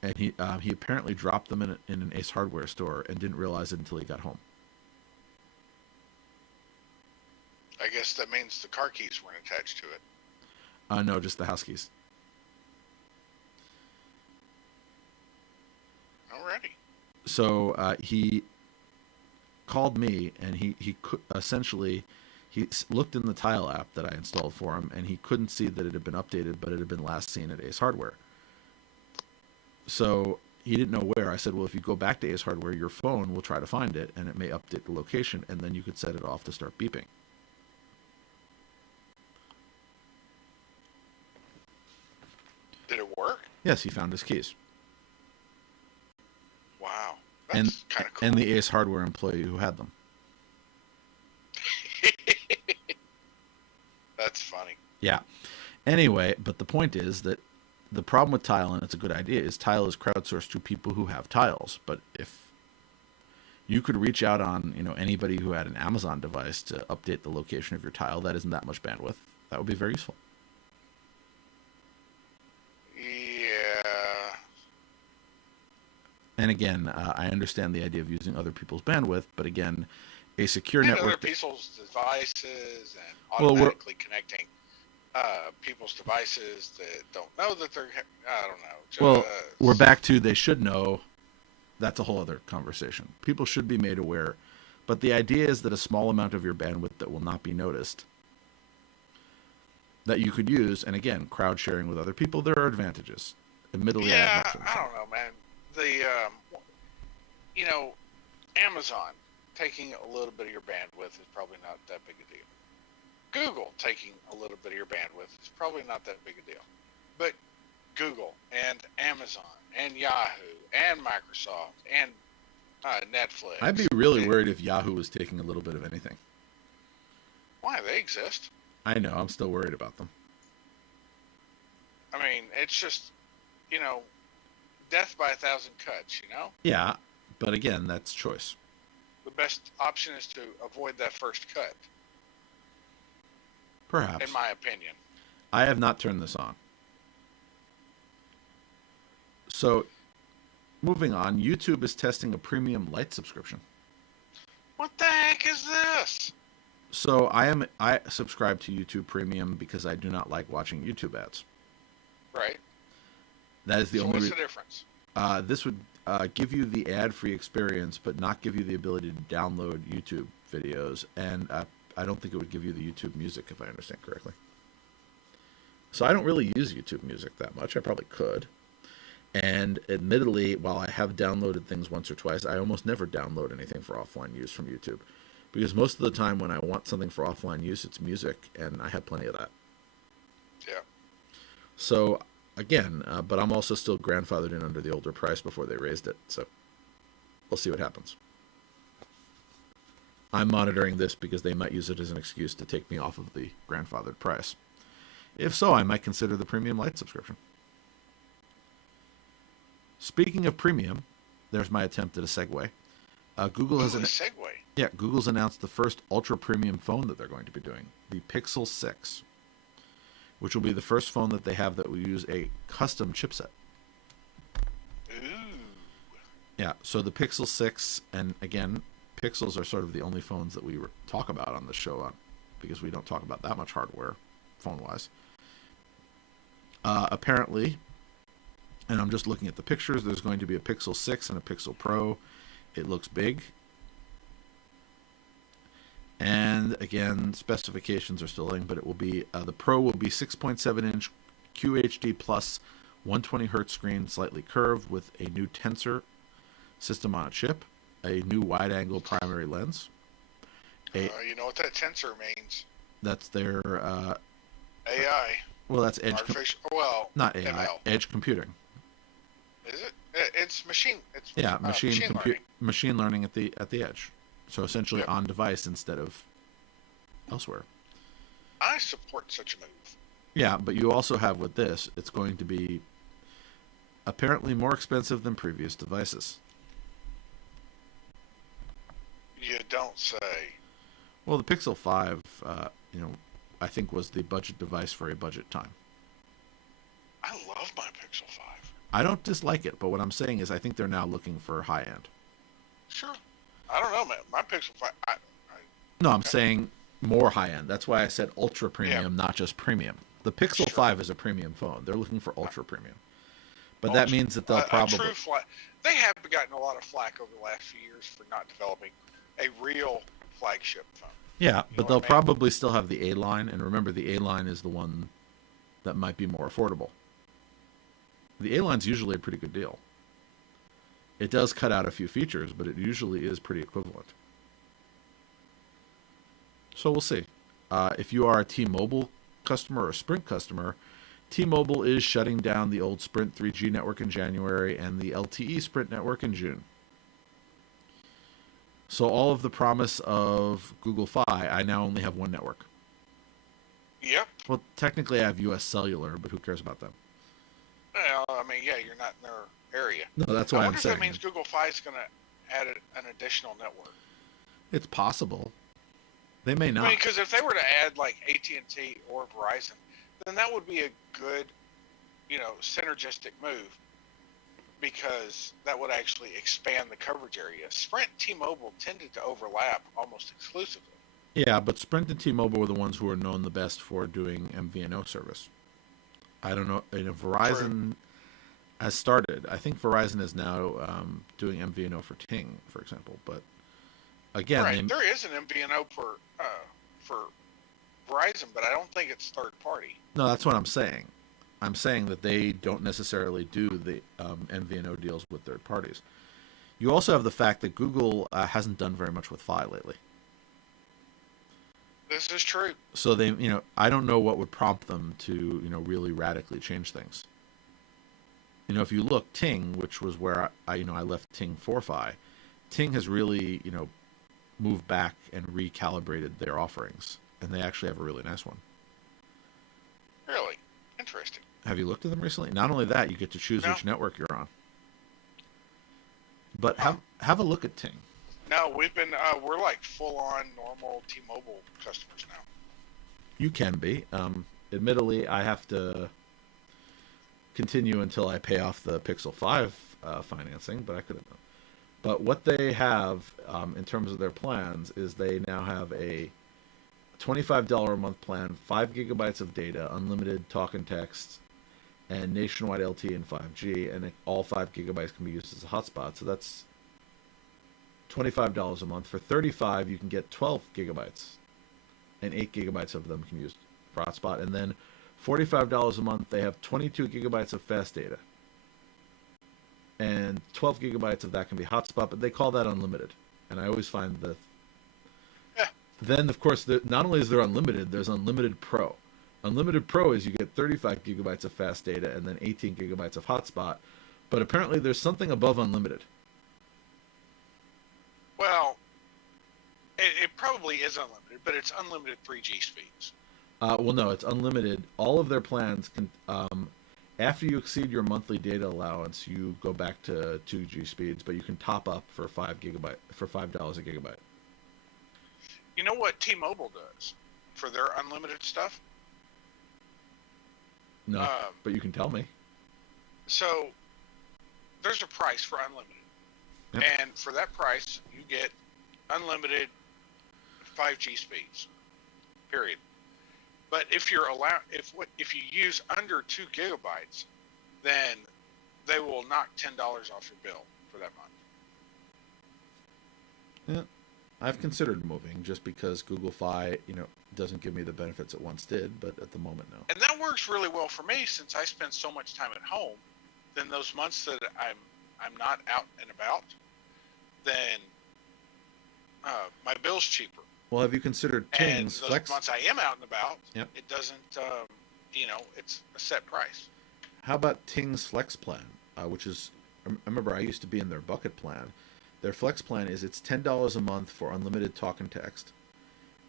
And he apparently dropped them in an Ace Hardware store and didn't realize it until he got home. I guess that means the car keys weren't attached to it. No, just the house keys. Alrighty. So he called me, and he looked in the tile app that I installed for him, and he couldn't see that it had been updated, but it had been last seen at Ace Hardware. So he didn't know where. I said, well, if you go back to Ace Hardware, your phone will try to find it, and it may update the location, and then you could set it off to start beeping. Did it work? Yes, he found his keys. Wow. That's kind of cool. And the Ace Hardware employee who had them. That's funny. Yeah. Anyway, but the point is that the problem with Tile, and it's a good idea, is Tile is crowdsourced to people who have tiles. But if you could reach out on, anybody who had an Amazon device to update the location of your tile, that isn't that much bandwidth. That would be very useful. Yeah. And again, I understand the idea of using other people's bandwidth, but again, a secure and network. Other people's devices and automatically connecting people's devices that don't know that they're. I don't know. Well, we're back to they should know. That's a whole other conversation. People should be made aware, but the idea is that a small amount of your bandwidth that will not be noticed, that you could use, and again, crowd sharing with other people, there are advantages. Admittedly, yeah, I don't know, man. The Amazon taking a little bit of your bandwidth is probably not that big a deal. Google taking a little bit of your bandwidth is probably not that big a deal. But Google and Amazon and Yahoo and Microsoft and Netflix. I'd be really worried if Yahoo was taking a little bit of anything. Why? They exist. I know. I'm still worried about them. I mean, it's just, death by 1,000 cuts, Yeah, but again, that's choice. The best option is to avoid that first cut. Perhaps. In my opinion. I have not turned this on. So, moving on, YouTube is testing a premium light subscription. What the heck is this? So I subscribe to YouTube Premium because I do not like watching YouTube ads. Right. That is the only. What's the difference? This would give you the ad-free experience, but not give you the ability to download YouTube videos, and I don't think it would give you the YouTube Music, if I understand correctly. So I don't really use YouTube Music that much. I probably could. And admittedly, while I have downloaded things once or twice, I almost never download anything for offline use from YouTube. Because most of the time when I want something for offline use, it's music, and I have plenty of that. Yeah. So, again, but I'm also still grandfathered in under the older price before they raised it. So, we'll see what happens. I'm monitoring this because they might use it as an excuse to take me off of the grandfathered price. If so, I might consider the premium light subscription. Speaking of premium, there's my attempt at a segue. Google has Google's announced the first ultra premium phone that they're going to be doing, the Pixel 6, which will be the first phone that they have that will use a custom chipset. Ooh. Yeah, so the Pixel 6, and again, Pixels are sort of the only phones that we talk about on the show because we don't talk about that much hardware phone-wise. Apparently, and I'm just looking at the pictures, there's going to be a Pixel 6 and a Pixel Pro. It looks big. And again, specifications are still in, but it will be, the Pro will be 6.7-inch QHD plus 120 hertz screen, slightly curved, with a new tensor system on a chip, a new wide-angle primary lens. You know what that tensor means? That's their AI. Well, that's edge. Not AI. ML. Edge computing. Is it? It's machine. It's machine learning at the edge. So essentially Yep. on device instead of elsewhere. I support such a move. Yeah, but you also have with this, it's going to be apparently more expensive than previous devices. You don't say. Well, the Pixel 5, I think was the budget device for a budget time. I love my Pixel 5. I don't dislike it, but what I'm saying is I think they're now looking for high end. Sure. I don't know, man. My Pixel 5. No, I'm saying more high end. That's why I said ultra premium, not just premium. The Pixel 5 is a premium phone. They're looking for ultra premium. But that means that they'll probably... They have gotten a lot of flack over the last few years for not developing a real flagship phone. Yeah, but they'll probably still have the A-line, and remember the A-line is the one that might be more affordable. The A-line's usually a pretty good deal. It does cut out a few features, but it usually is pretty equivalent. So we'll see. If you are a T-Mobile customer or a Sprint customer, T-Mobile is shutting down the old Sprint 3G network in January and the LTE Sprint network in June. So all of the promise of Google Fi, I now only have one network. Yep. Well, technically I have US Cellular, but who cares about them? Well, I mean, yeah, you're not in their area. No, that's I why I'm wonder if saying. that means Google Fi is going to add an additional network. It's possible. They may not. I mean, because if they were to add like AT&T or Verizon, then that would be a good, synergistic move, because that would actually expand the coverage area. Sprint and T-Mobile tended to overlap almost exclusively. Yeah, but Sprint and T-Mobile were the ones who were known the best for doing MVNO service. I don't know. Verizon True. has started. I think Verizon is now doing MVNO for Ting, for example. But again, Right, there is an MVNO for Verizon, but I don't think it's third party. no, that's what I'm saying. I'm saying that they don't necessarily do the MVNO deals with third parties. You also have the fact that Google hasn't done very much with Fi lately. This is true. So they, I don't know what would prompt them to, really radically change things. If you look, Ting, which was where I left Ting for Fi, Ting has really, moved back and recalibrated their offerings, and they actually have a really nice one. Really interesting. Have you looked at them recently? Not only that, you get to choose No. which network you're on. But Huh. have a look at Ting. No, we're like full on normal T-Mobile customers now. You can be. Admittedly, I have to continue until I pay off the Pixel 5 financing, but I could have done. But what they have in terms of their plans is they now have a $25 a month plan, 5 gigabytes of data, unlimited talk and text, and nationwide LTE and 5G, and all 5 gigabytes can be used as a hotspot. So that's $25 a month. For $35, you can get 12 gigabytes, and 8 gigabytes of them can be used for hotspot. And then $45 a month, they have 22 gigabytes of fast data, and 12 gigabytes of that can be hotspot, but they call that unlimited. And I always find that. Then, of course, not only is there unlimited, there's Unlimited Pro. Unlimited Pro is you get 35 gigabytes of fast data and then 18 gigabytes of hotspot. But apparently there's something above unlimited. Well, it probably is unlimited, but it's unlimited 3G speeds. Well, no, it's unlimited. All of their plans can, after you exceed your monthly data allowance, you go back to 2G speeds, but you can top up for $5 a gigabyte. You know what T-Mobile does for their unlimited stuff? No, but you can tell me. So there's a price for unlimited. Yep. And for that price, you get unlimited 5G speeds. Period. But if you use under 2 gigabytes, then they will knock $10 off your bill for that month. Yeah. I've considered moving just because Google Fi, doesn't give me the benefits it once did, but at the moment, no. And that works really well for me since I spend so much time at home. Then those months that I'm not out and about, then my bill's cheaper. Well, have you considered And Ting's those Flex? months I am out and about, Yep. it doesn't, it's a set price. How about Ting's Flex plan, which is, I remember I used to be in their bucket plan. Their Flex plan is it's $10 a month for unlimited talk and text,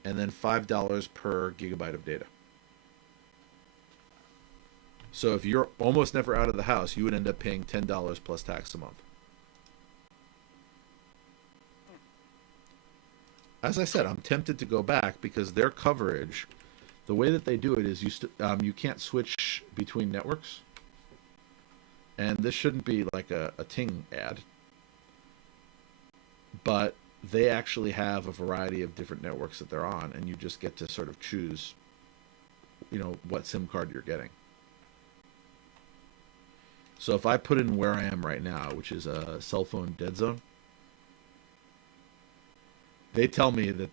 and then $5 per gigabyte of data. So if you're almost never out of the house, you would end up paying $10 plus tax a month. As I said, I'm tempted to go back because their coverage, the way that they do it is you can't switch between networks. And this shouldn't be like a Ting ad. But they actually have a variety of different networks that they're on, and you just get to sort of choose, what SIM card you're getting. So if I put in where I am right now, which is a cell phone dead zone, they tell me that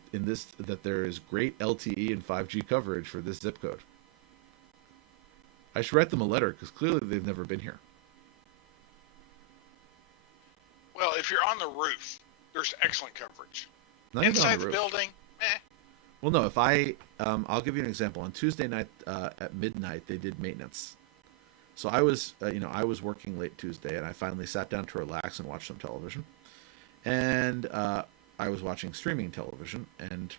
that there is great LTE and 5G coverage for this zip code. I should write them a letter because clearly they've never been here. on the roof, there's excellent coverage. Not even on Inside the the roof. building, Well, no. If I'll give you an example. On Tuesday night at midnight, they did maintenance. So I was, I was working late Tuesday, and I finally sat down to relax and watch some television. And I was watching streaming television, and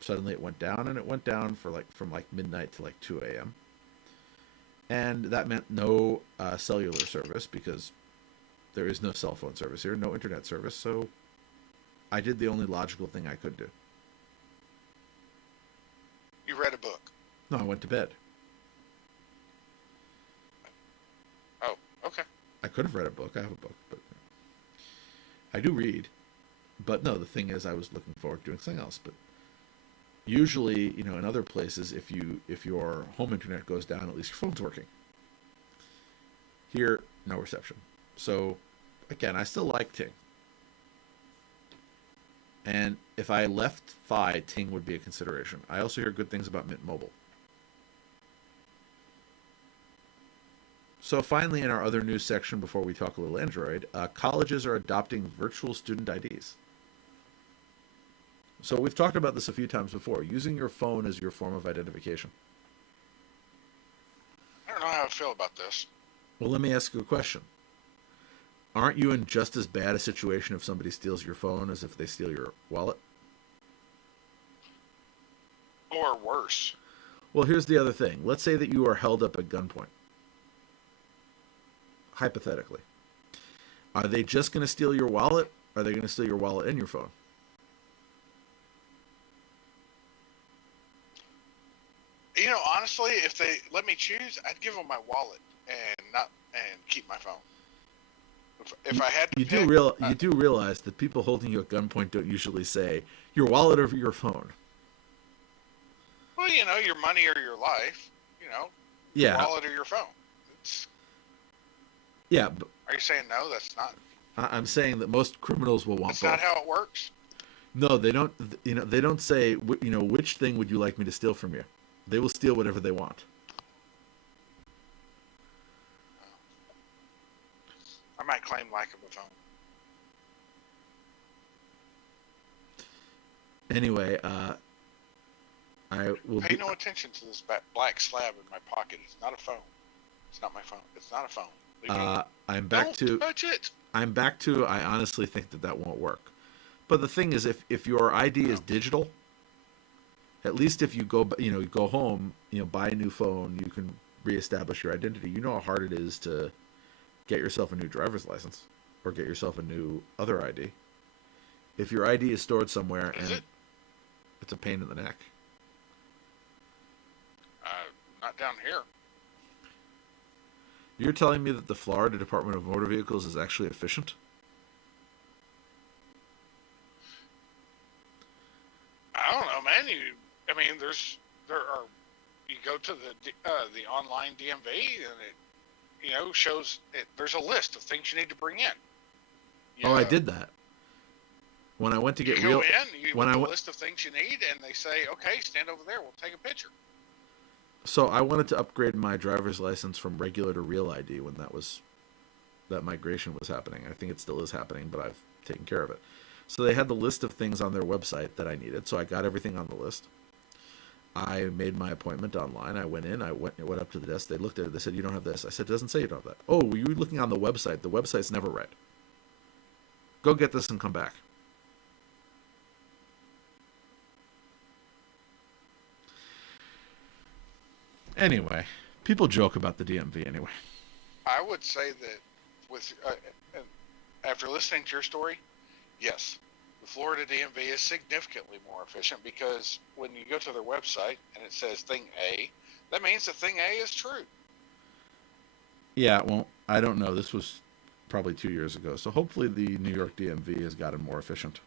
suddenly it went down, and it went down for from midnight to 2 a.m. And that meant no cellular service because there is no cell phone service here, no internet service. So I did the only logical thing I could do. you read a book. No, I went to bed. Oh, okay. I could have read a book. I have a book, but I do read. But no, the thing is, I was looking forward to doing something else. But usually, in other places, if your home internet goes down, at least your phone's working. Here, no reception. So, again, I still like Ting. And if I left Fi, Ting would be a consideration. I also hear good things about Mint Mobile. So finally, in our other news section, before we talk a little Android, colleges are adopting virtual student IDs. So we've talked about this a few times before, using your phone as your form of identification. I don't know how I feel about this. Well, let me ask you a question. Aren't you in just as bad a situation if somebody steals your phone as if they steal your wallet? Or worse. Well, here's the other thing. Let's say that you are held up at gunpoint. Hypothetically. Are they just going to steal your wallet? Or are they going to steal your wallet and your phone? Honestly, if they let me choose, I'd give them my wallet and keep my phone. If I had to You pick, do realize that people holding you at gunpoint don't usually say your wallet or your phone. well, your money or your life, Yeah. your wallet or your phone. Yeah, but Are you saying no? That's not. I'm saying that most criminals will want That's both. not how it works. No, they don't. They don't say, which thing would you like me to steal from you? They will steal whatever they want. I might claim lack of a phone. Anyway, I will. Pay no attention to this black slab in my pocket. It's not a phone. It's not my phone. It's not a phone. Leave me alone. I'm back Don't to. touch it. I'm back to. I honestly think that won't work. But the thing is, if your ID is digital, at least if you go go home, buy a new phone, you can reestablish your identity. You know how hard it is to get yourself a new driver's license or get yourself a new other ID. If your ID is stored somewhere it's a pain in the neck. Not down here. You're telling me that the Florida Department of Motor Vehicles is actually efficient? I don't know, man. You go to the online DMV and it shows it. There's a list of things you need to bring in. Oh, I did that. When I went to get you real, go in, you when put I the went, list of things you need, and they say, "Okay, stand over there. We'll take a picture." so I wanted to upgrade my driver's license from regular to real ID when that migration was happening. I think it still is happening, but I've taken care of it. So they had the list of things on their website that I needed. So I got everything on the list. I made my appointment online. I went in. I went up to the desk. They looked at it. They said, "You don't have this." I said, "It doesn't say you don't have that." "Oh, were you looking on the website? The website's never read. Go get this and come back." Anyway, people joke about the DMV anyway. I would say that after listening to your story, yes, the Florida DMV is significantly more efficient because when you go to their website and it says thing A, that means that thing A is true. Yeah, well, I don't know. This was probably 2 years ago. So hopefully the New York DMV has gotten more efficient.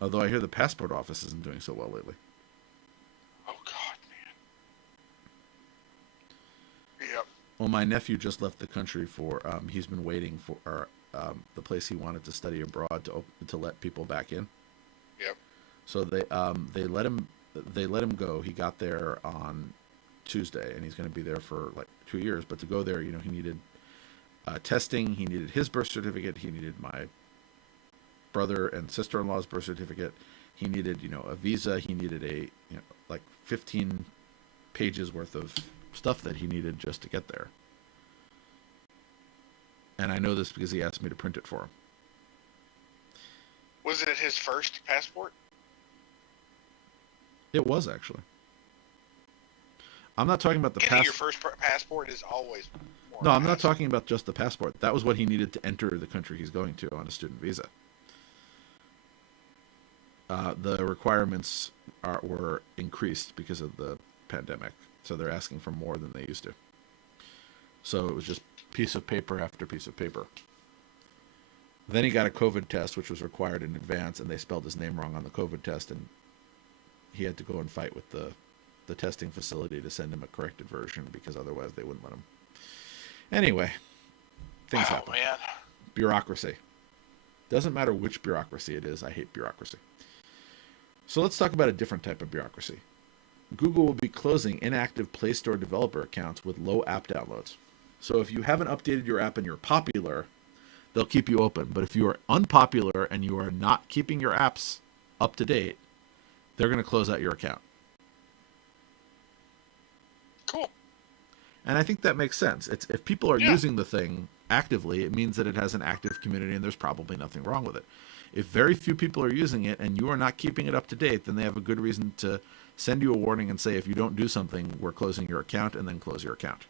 Although I hear the passport office isn't doing so well lately. Oh, God, man. Yep. Well, my nephew just left the country for, he's been waiting for the place he wanted to study abroad to let people back in. Yep. So they let him go. He got there on Tuesday, and he's going to be there for like 2 years. But to go there, he needed testing. He needed his birth certificate. He needed my brother and sister-in-law's birth certificate. He needed, a visa. He needed like 15 pages worth of stuff that he needed just to get there. And I know this because he asked me to print it for him. Was it his first passport? It was, actually. I'm not talking about the Getting your first passport is always more. No, I'm not talking about just the passport. That was what he needed to enter the country he's going to on a student visa. The requirements were increased because of the pandemic, so they're asking for more than they used to. So it was just piece of paper after piece of paper. Then he got a COVID test, which was required in advance, and they spelled his name wrong on the COVID test, and he had to go and fight with the testing facility to send him a corrected version, because otherwise they wouldn't let him. Anyway, things happen. Man. Bureaucracy. Doesn't matter which bureaucracy it is. I hate bureaucracy. So let's talk about a different type of bureaucracy. Google will be closing inactive Play Store developer accounts with low app downloads. So if you haven't updated your app and you're popular, they'll keep you open. But if you are unpopular and you are not keeping your apps up to date, they're going to close out your account. Cool. And I think that makes sense. If people are using the thing actively, it means that it has an active community and there's probably nothing wrong with it. If very few people are using it and you are not keeping it up to date, then they have a good reason to send you a warning and say, if you don't do something, we're closing your account, and then close your account.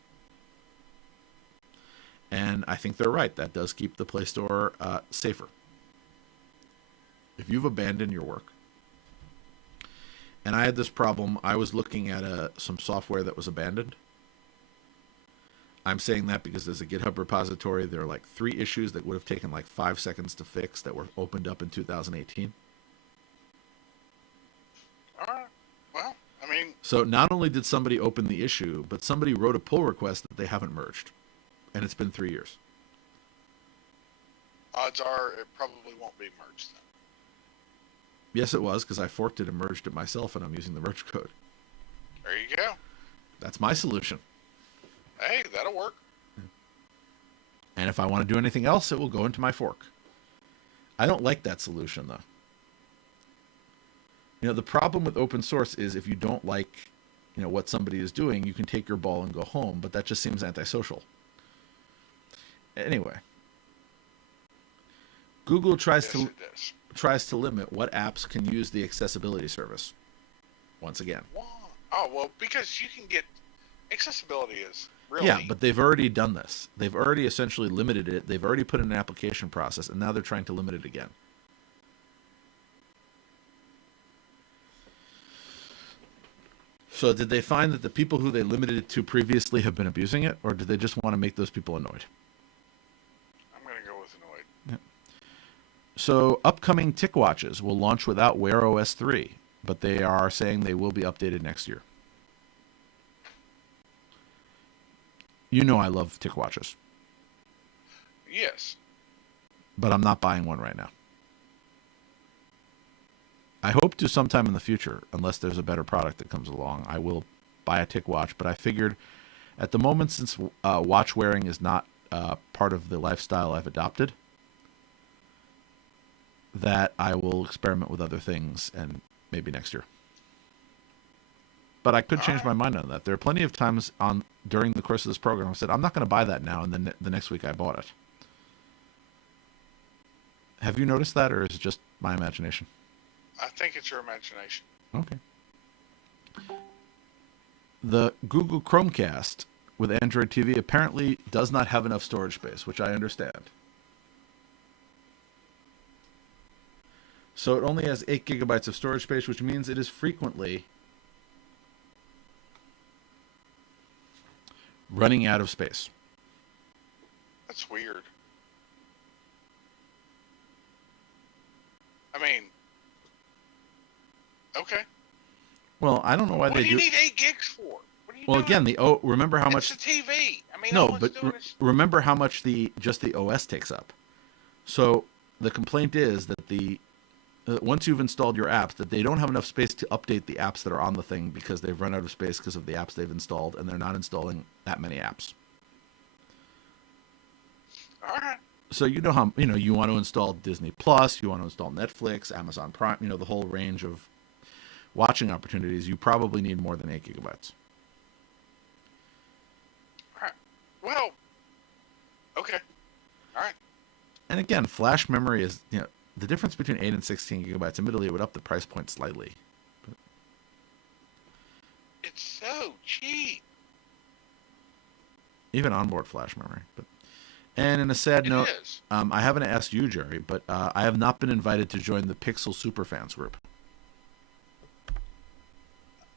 And I think they're right. That does keep the Play Store safer. If you've abandoned your work, and I had this problem, I was looking at some software that was abandoned. I'm saying that because there's a GitHub repository. There are like 3 issues that would have taken like 5 seconds to fix that were opened up in 2018. All right. Well, I mean... So not only did somebody open the issue, but somebody wrote a pull request that they haven't merged. And it's been 3 years. Odds are it probably won't be merged then. Yes, it was, because I forked it and merged it myself, and I'm using the merge code. There you go. That's my solution. Hey, that'll work. And if I want to do anything else, it will go into my fork. I don't like that solution, though. The problem with open source is if you don't like, what somebody is doing, you can take your ball and go home, but that just seems antisocial. Anyway, Google tries to limit what apps can use the accessibility service. Once again. Oh, well, because you can get accessibility is really... Yeah, but they've already done this. They've already essentially limited it. They've already put in an application process, and now they're trying to limit it again. So did they find that the people who they limited it to previously have been abusing it, or did they just want to make those people annoyed? I'm going to go with annoyed. Yeah. So upcoming TicWatches will launch without Wear OS 3, but they are saying they will be updated next year. I love TicWatches. Yes. But I'm not buying one right now. I hope to sometime in the future, unless there's a better product that comes along, I will buy a TicWatch. But I figured at the moment, since watch wearing is not part of the lifestyle I've adopted, that I will experiment with other things and maybe next year. But I could change my mind on that. There are plenty of times during the course of this program I said, I'm not going to buy that now, and then the next week I bought it. Have you noticed that, or is it just my imagination? I think it's your imagination. Okay. The Google Chromecast with Android TV apparently does not have enough storage space, which I understand. So it only has 8 gigabytes of storage space, which means it is frequently running out of space. That's weird. I mean, okay. Well, I don't know why what they do. do. What do you need 8 gigs for? What are you Well, doing? again, remember how much? It's the TV. I mean, no, but remember how much just the OS takes up. So the complaint is that once you've installed your apps, that they don't have enough space to update the apps that are on the thing because they've run out of space because of the apps they've installed, and they're not installing that many apps. All right. So you know how you want to install Disney Plus, you want to install Netflix, Amazon Prime, the whole range of watching opportunities. You probably need more than 8 GB. All right. Well, okay. All right. And again, flash memory is the difference between 8 and 16 GB. Admittedly, it would up the price point slightly. But It's so cheap. even onboard flash memory. And in a sad It note, is. I haven't asked you, Jerry, but I have not been invited to join the Pixel Superfans group.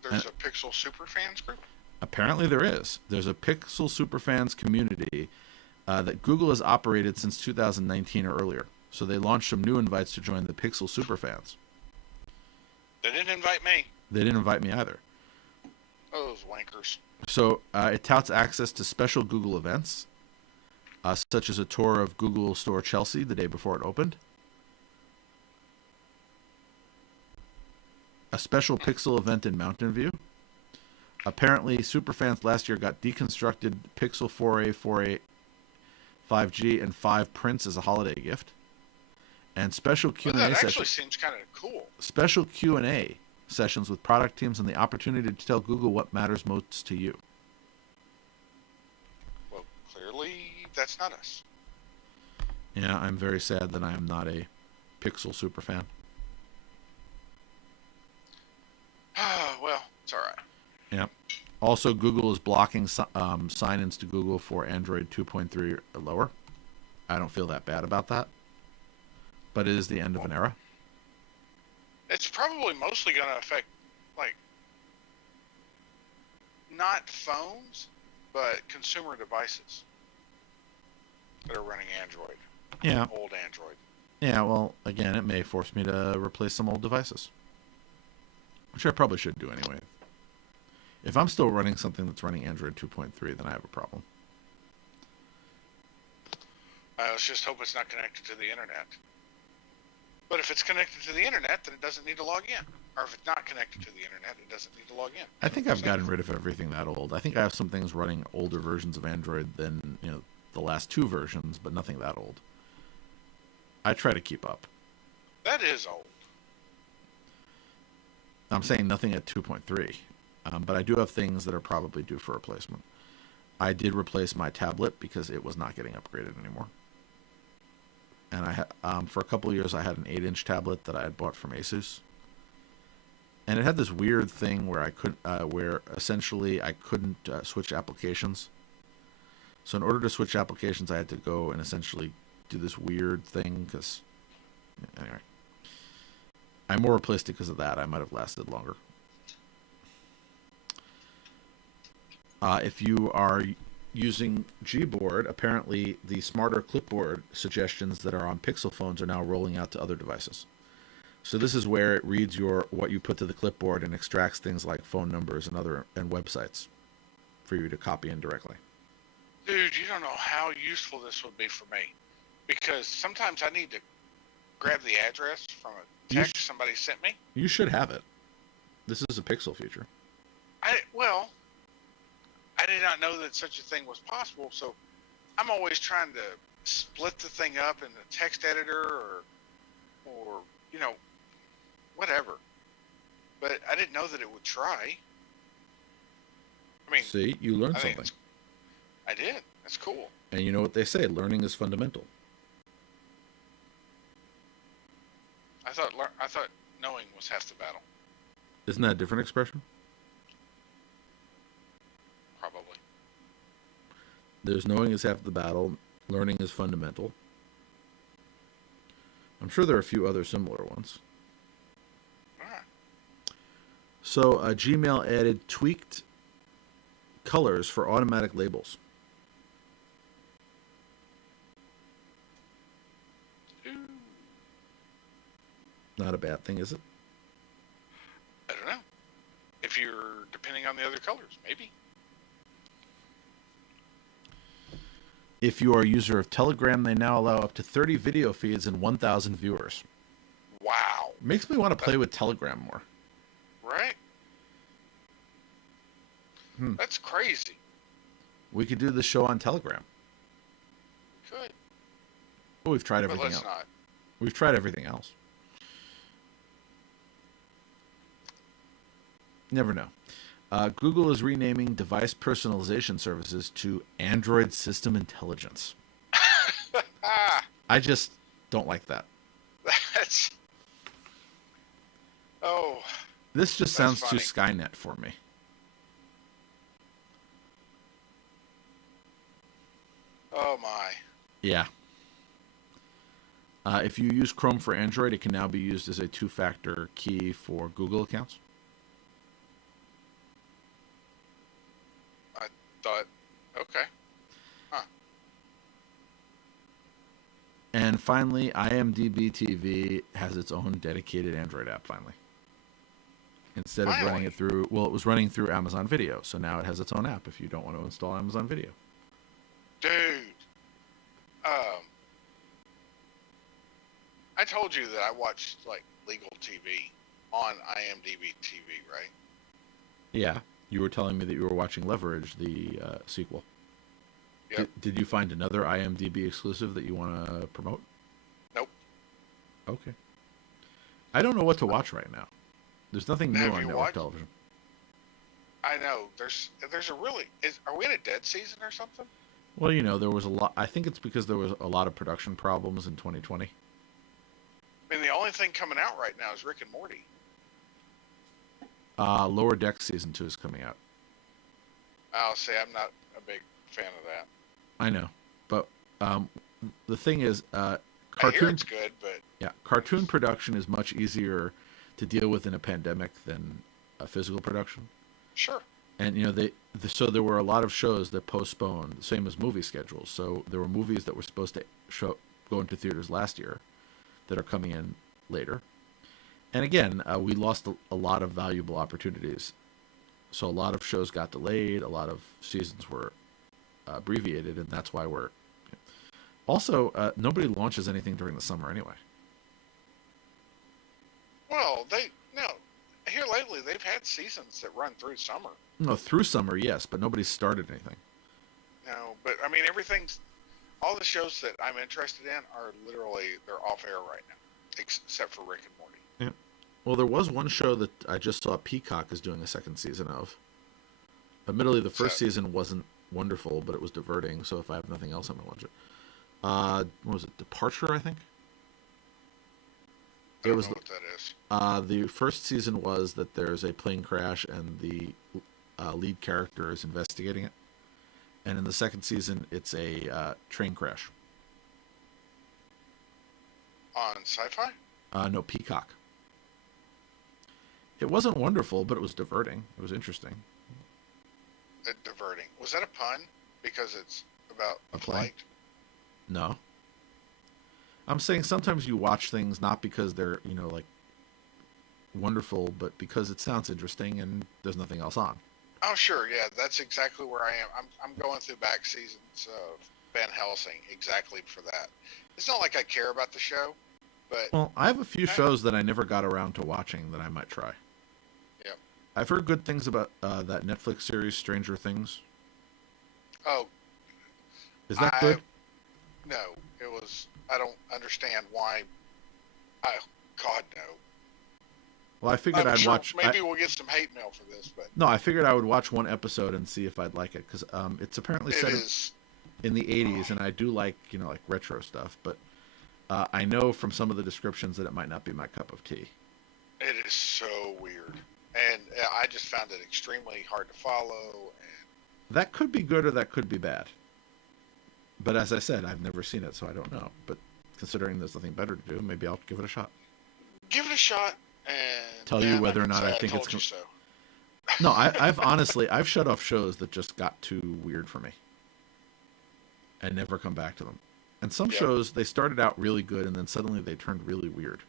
There's a Pixel Superfans group. Apparently, there is. There's a Pixel Superfans community that Google has operated since 2019 or earlier. So they launched some new invites to join the Pixel Superfans. They didn't invite me. They didn't invite me either. Oh, those wankers. So it touts access to special Google events, such as a tour of Google Store Chelsea the day before it opened, a special Pixel event in Mountain View. Apparently, Superfans last year got deconstructed Pixel 4a, 4a, 5G, and 5 prints as a holiday gift. And special Q&A Well, that actually sessions. seems kind of cool. Special Q&A sessions with product teams and the opportunity to tell Google what matters most to you. Well, clearly that's not us. Yeah, I'm very sad that I am not a Pixel superfan. Well, it's all right. Yeah. Also, Google is blocking sign-ins to Google for Android 2.3 or lower. I don't feel that bad about that, but it is the end of an era. It's probably mostly going to affect, like, not phones, but consumer devices that are running Android. Yeah. Old Android. Yeah, well, again, it may force me to replace some old devices, which I probably should do anyway. If I'm still running something that's running Android 2.3, then I have a problem. Let's just hope it's not connected to the internet. But if it's connected to the internet, then it doesn't need to log in. Or if it's not connected to the internet, it doesn't need to log in. I think I've gotten rid of everything that old. I think I have some things running older versions of Android than the last 2 versions, but nothing that old. I try to keep up. That is old. I'm saying nothing at 2.3, but I do have things that are probably due for replacement. I did replace my tablet because it was not getting upgraded anymore. And for a couple of years, I had an 8-inch tablet that I had bought from Asus, and it had this weird thing where where essentially I couldn't switch applications. So in order to switch applications, I had to go and essentially do this weird thing. Because anyway, I more replaced it because of that. I might have lasted longer. If you are using Gboard, apparently the smarter clipboard suggestions that are on Pixel phones are now rolling out to other devices. So this is where it reads what you put to the clipboard and extracts things like phone numbers and websites for you to copy in directly. Dude, you don't know how useful this would be for me. Because sometimes I need to grab the address from a text somebody sent me. You should have it. This is a Pixel feature. I did not know that such a thing was possible, so I'm always trying to split the thing up in the text editor or whatever. But I didn't know that it would try. I mean, see, you learned something. I did. That's cool. And you know what they say, learning is fundamental. I thought knowing was half the battle. Isn't that a different expression? Probably. There's knowing is half the battle, learning is fundamental. I'm sure there are a few other similar ones. All right. So Gmail added tweaked colors for automatic labels. Not a bad thing, is it? I don't know. If you're depending on the other colors, maybe. If you are a user of Telegram, they now allow up to 30 video feeds and 1,000 viewers. Wow. Makes me want to play with Telegram more. Right? Hmm. That's crazy. We could do the show on Telegram. Good. But we've tried But everything let's else. not. We've tried everything else. Never know. Google is renaming device personalization services to Android System Intelligence. Ah, I just don't like that. that's. Oh, This just that's sounds too funny. Skynet for me. Oh my. Yeah. If you use Chrome for Android, it can now be used as a two-factor key for Google accounts. I thought. Okay. Huh. And finally, IMDb TV has its own dedicated Android app finally. Instead of running Finally. it through, well, it was running through Amazon Video, so now it has its own app if you don't want to install Amazon Video. Dude. Um. I told you that I watched like legal TV on IMDb TV, right? Yeah, you were telling me that you were watching Leverage, the sequel. Yep. Did you find another IMDb exclusive that you want to promote? Nope. Okay. I don't know what to watch right now. There's nothing new Have on you network watched? television. I know. There's a really. Are we in a dead season or something? Well, there was a lot. I think it's because there was a lot of production problems in 2020. I mean, the only thing coming out right now is Rick and Morty. Lower Decks season 2 is coming out. I'll say I'm not a big fan of that. I know, but the thing is, I hear cartoon it's good, but cartoon production is much easier to deal with in a pandemic than a physical production. sure. And so there were a lot of shows that postponed, same as movie schedules. So there were movies that were supposed to go into theaters last year that are coming in later. And again, we lost a lot of valuable opportunities. So a lot of shows got delayed, a lot of seasons were abbreviated, and that's why we're. Also, nobody launches anything during the summer anyway. Well, here lately they've had seasons that run through summer. No, through summer, yes, but nobody's started anything. No, but I mean all the shows that I'm interested in are they're off air right now, except for Rick and Morty. Yeah. Well, there was one show that I just saw Peacock is doing a second season of. Admittedly, the first season wasn't wonderful, but it was diverting. So if I have nothing else, I'm gonna watch it. What was it? Departure, I think. I don't know what that is. The first season was that there's a plane crash and the lead character is investigating it, and in the second season, it's a train crash. On Sci-Fi? No, Peacock. It wasn't wonderful, but it was diverting. It was interesting. Diverting. Was that a pun? Because it's about a plane? flight? No. I'm saying sometimes you watch things not because they're, like wonderful, but because it sounds interesting and there's nothing else on. Oh, sure. Yeah, that's exactly where I am. I'm going through back seasons of Van Helsing exactly for that. It's not like I care about the show, but Well, I have a few shows that I never got around to watching that I might try. yeah. I've heard good things about that Netflix series, Stranger Things. Oh, Is that good? no. It was. I don't understand why. God no. Well, I figured I'm I'd sure watch. maybe we'll get some hate mail for this, but No, I figured I would watch one episode and see if I'd like it because it's apparently it set is. in the 80s, and I do like like retro stuff, but I know from some of the descriptions that it might not be my cup of tea. It is so weird, and I just found it extremely hard to follow. And That could be good or that could be bad. But as I said, I've never seen it, so I don't know. But considering there's nothing better to do, maybe I'll give it a shot. give it a shot, and Tell you then whether or can not say I think it's told you so. No, I've honestly I've shut off shows that just got too weird for me, and never come back to them. And some Yeah. shows they started out really good, and then suddenly they turned really weird.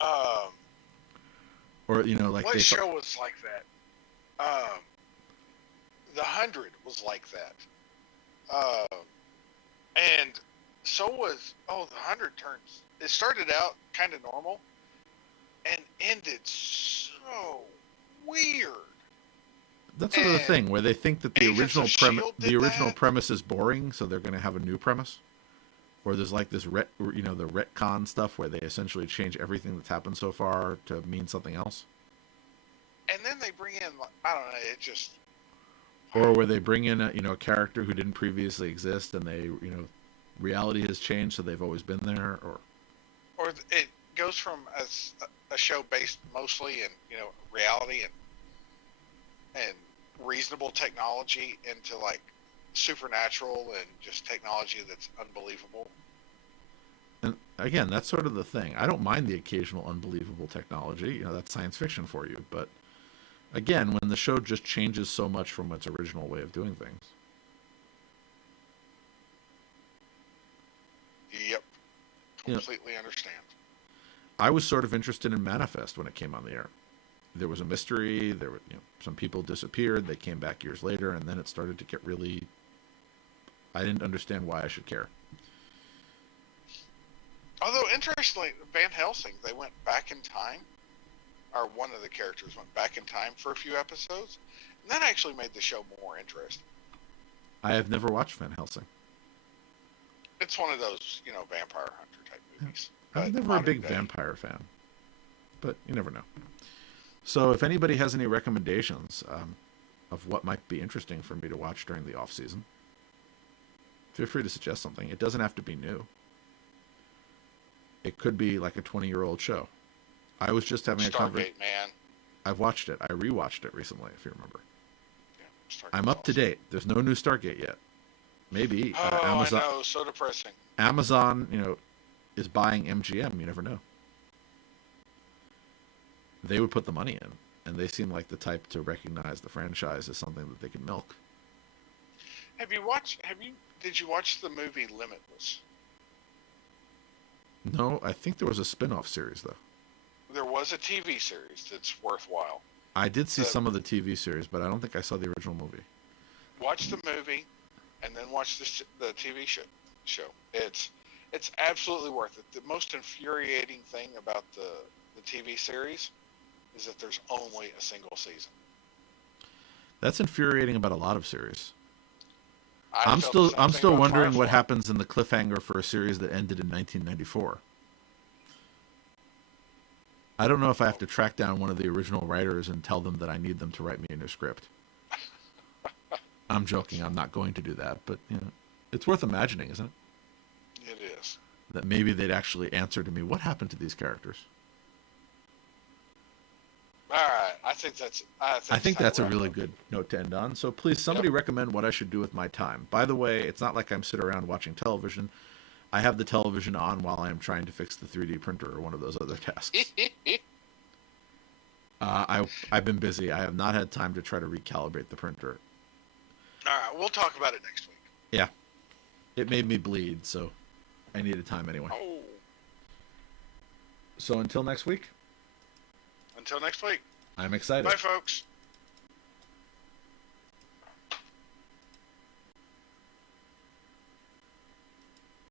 Um, Or like what they show was like that? The 100 was like that. And so was the 100 turns. It started out kind of normal, and ended so weird. that's sort of the thing where they think that the Agents of original S.H.I.E.L.D. did original that. premise is boring, so they're going to have a new premise. Or there's like this the retcon stuff where they essentially change everything that's happened so far to mean something else. And then they bring in, I don't know, it just. Or where they bring in a character who didn't previously exist, and they reality has changed, so they've always been there. Or it goes from a show based mostly in reality and reasonable technology into like supernatural and just technology that's unbelievable. And again, that's sort of the thing. I don't mind the occasional unbelievable technology. That's science fiction for you. But again, when the show just changes so much from its original way of doing things. Yep. Completely understand. I was sort of interested in Manifest when it came on the air. There was a mystery. There were some people disappeared. They came back years later, and then it started to get really. I didn't understand why I should care. Although interestingly, Van Helsing, they went back in time, or one of the characters went back in time for a few episodes, and that actually made the show more interesting. I have never watched Van Helsing. It's one of those, vampire hunter type movies. I'm never a big vampire fan, but you never know. So if anybody has any recommendations of what might be interesting for me to watch during the off season, feel free to suggest something. It doesn't have to be new. It could be like a 20-year-old show. I was just having a conversation. Stargate, man. I've watched it. I rewatched it recently, if you remember. Yeah, I'm up to date. There's no new Stargate yet. Maybe Amazon. I know, so depressing. Amazon, is buying MGM. You never know. They would put the money in, and they seem like the type to recognize the franchise as something that they can milk. Did you watch the movie Limitless? No, I think there was a spin-off series though. There was a TV series that's worthwhile. I did see some of the TV series, but I don't think I saw the original movie. Watch the movie, and then watch the TV show. It's absolutely worth it. The most infuriating thing about the TV series is that there's only a single season. That's infuriating about a lot of series. I'm still wondering what happens in the cliffhanger for a series that ended in 1994. I don't know if I have to track down one of the original writers and tell them that I need them to write me a new script. I'm joking. I'm not going to do that, but it's worth imagining, isn't it? It is. That maybe they'd actually answer to me, what happened to these characters? All right, I think that's a really good note to end on. So please, somebody recommend what I should do with my time. By the way, it's not like I'm sitting around watching television. I have the television on while I am trying to fix the 3D printer or one of those other tasks. I've been busy. I have not had time to try to recalibrate the printer. All right, we'll talk about it next week. Yeah. It made me bleed, so I needed time anyway. Oh. So until next week. Until next week. I'm excited. Bye, folks.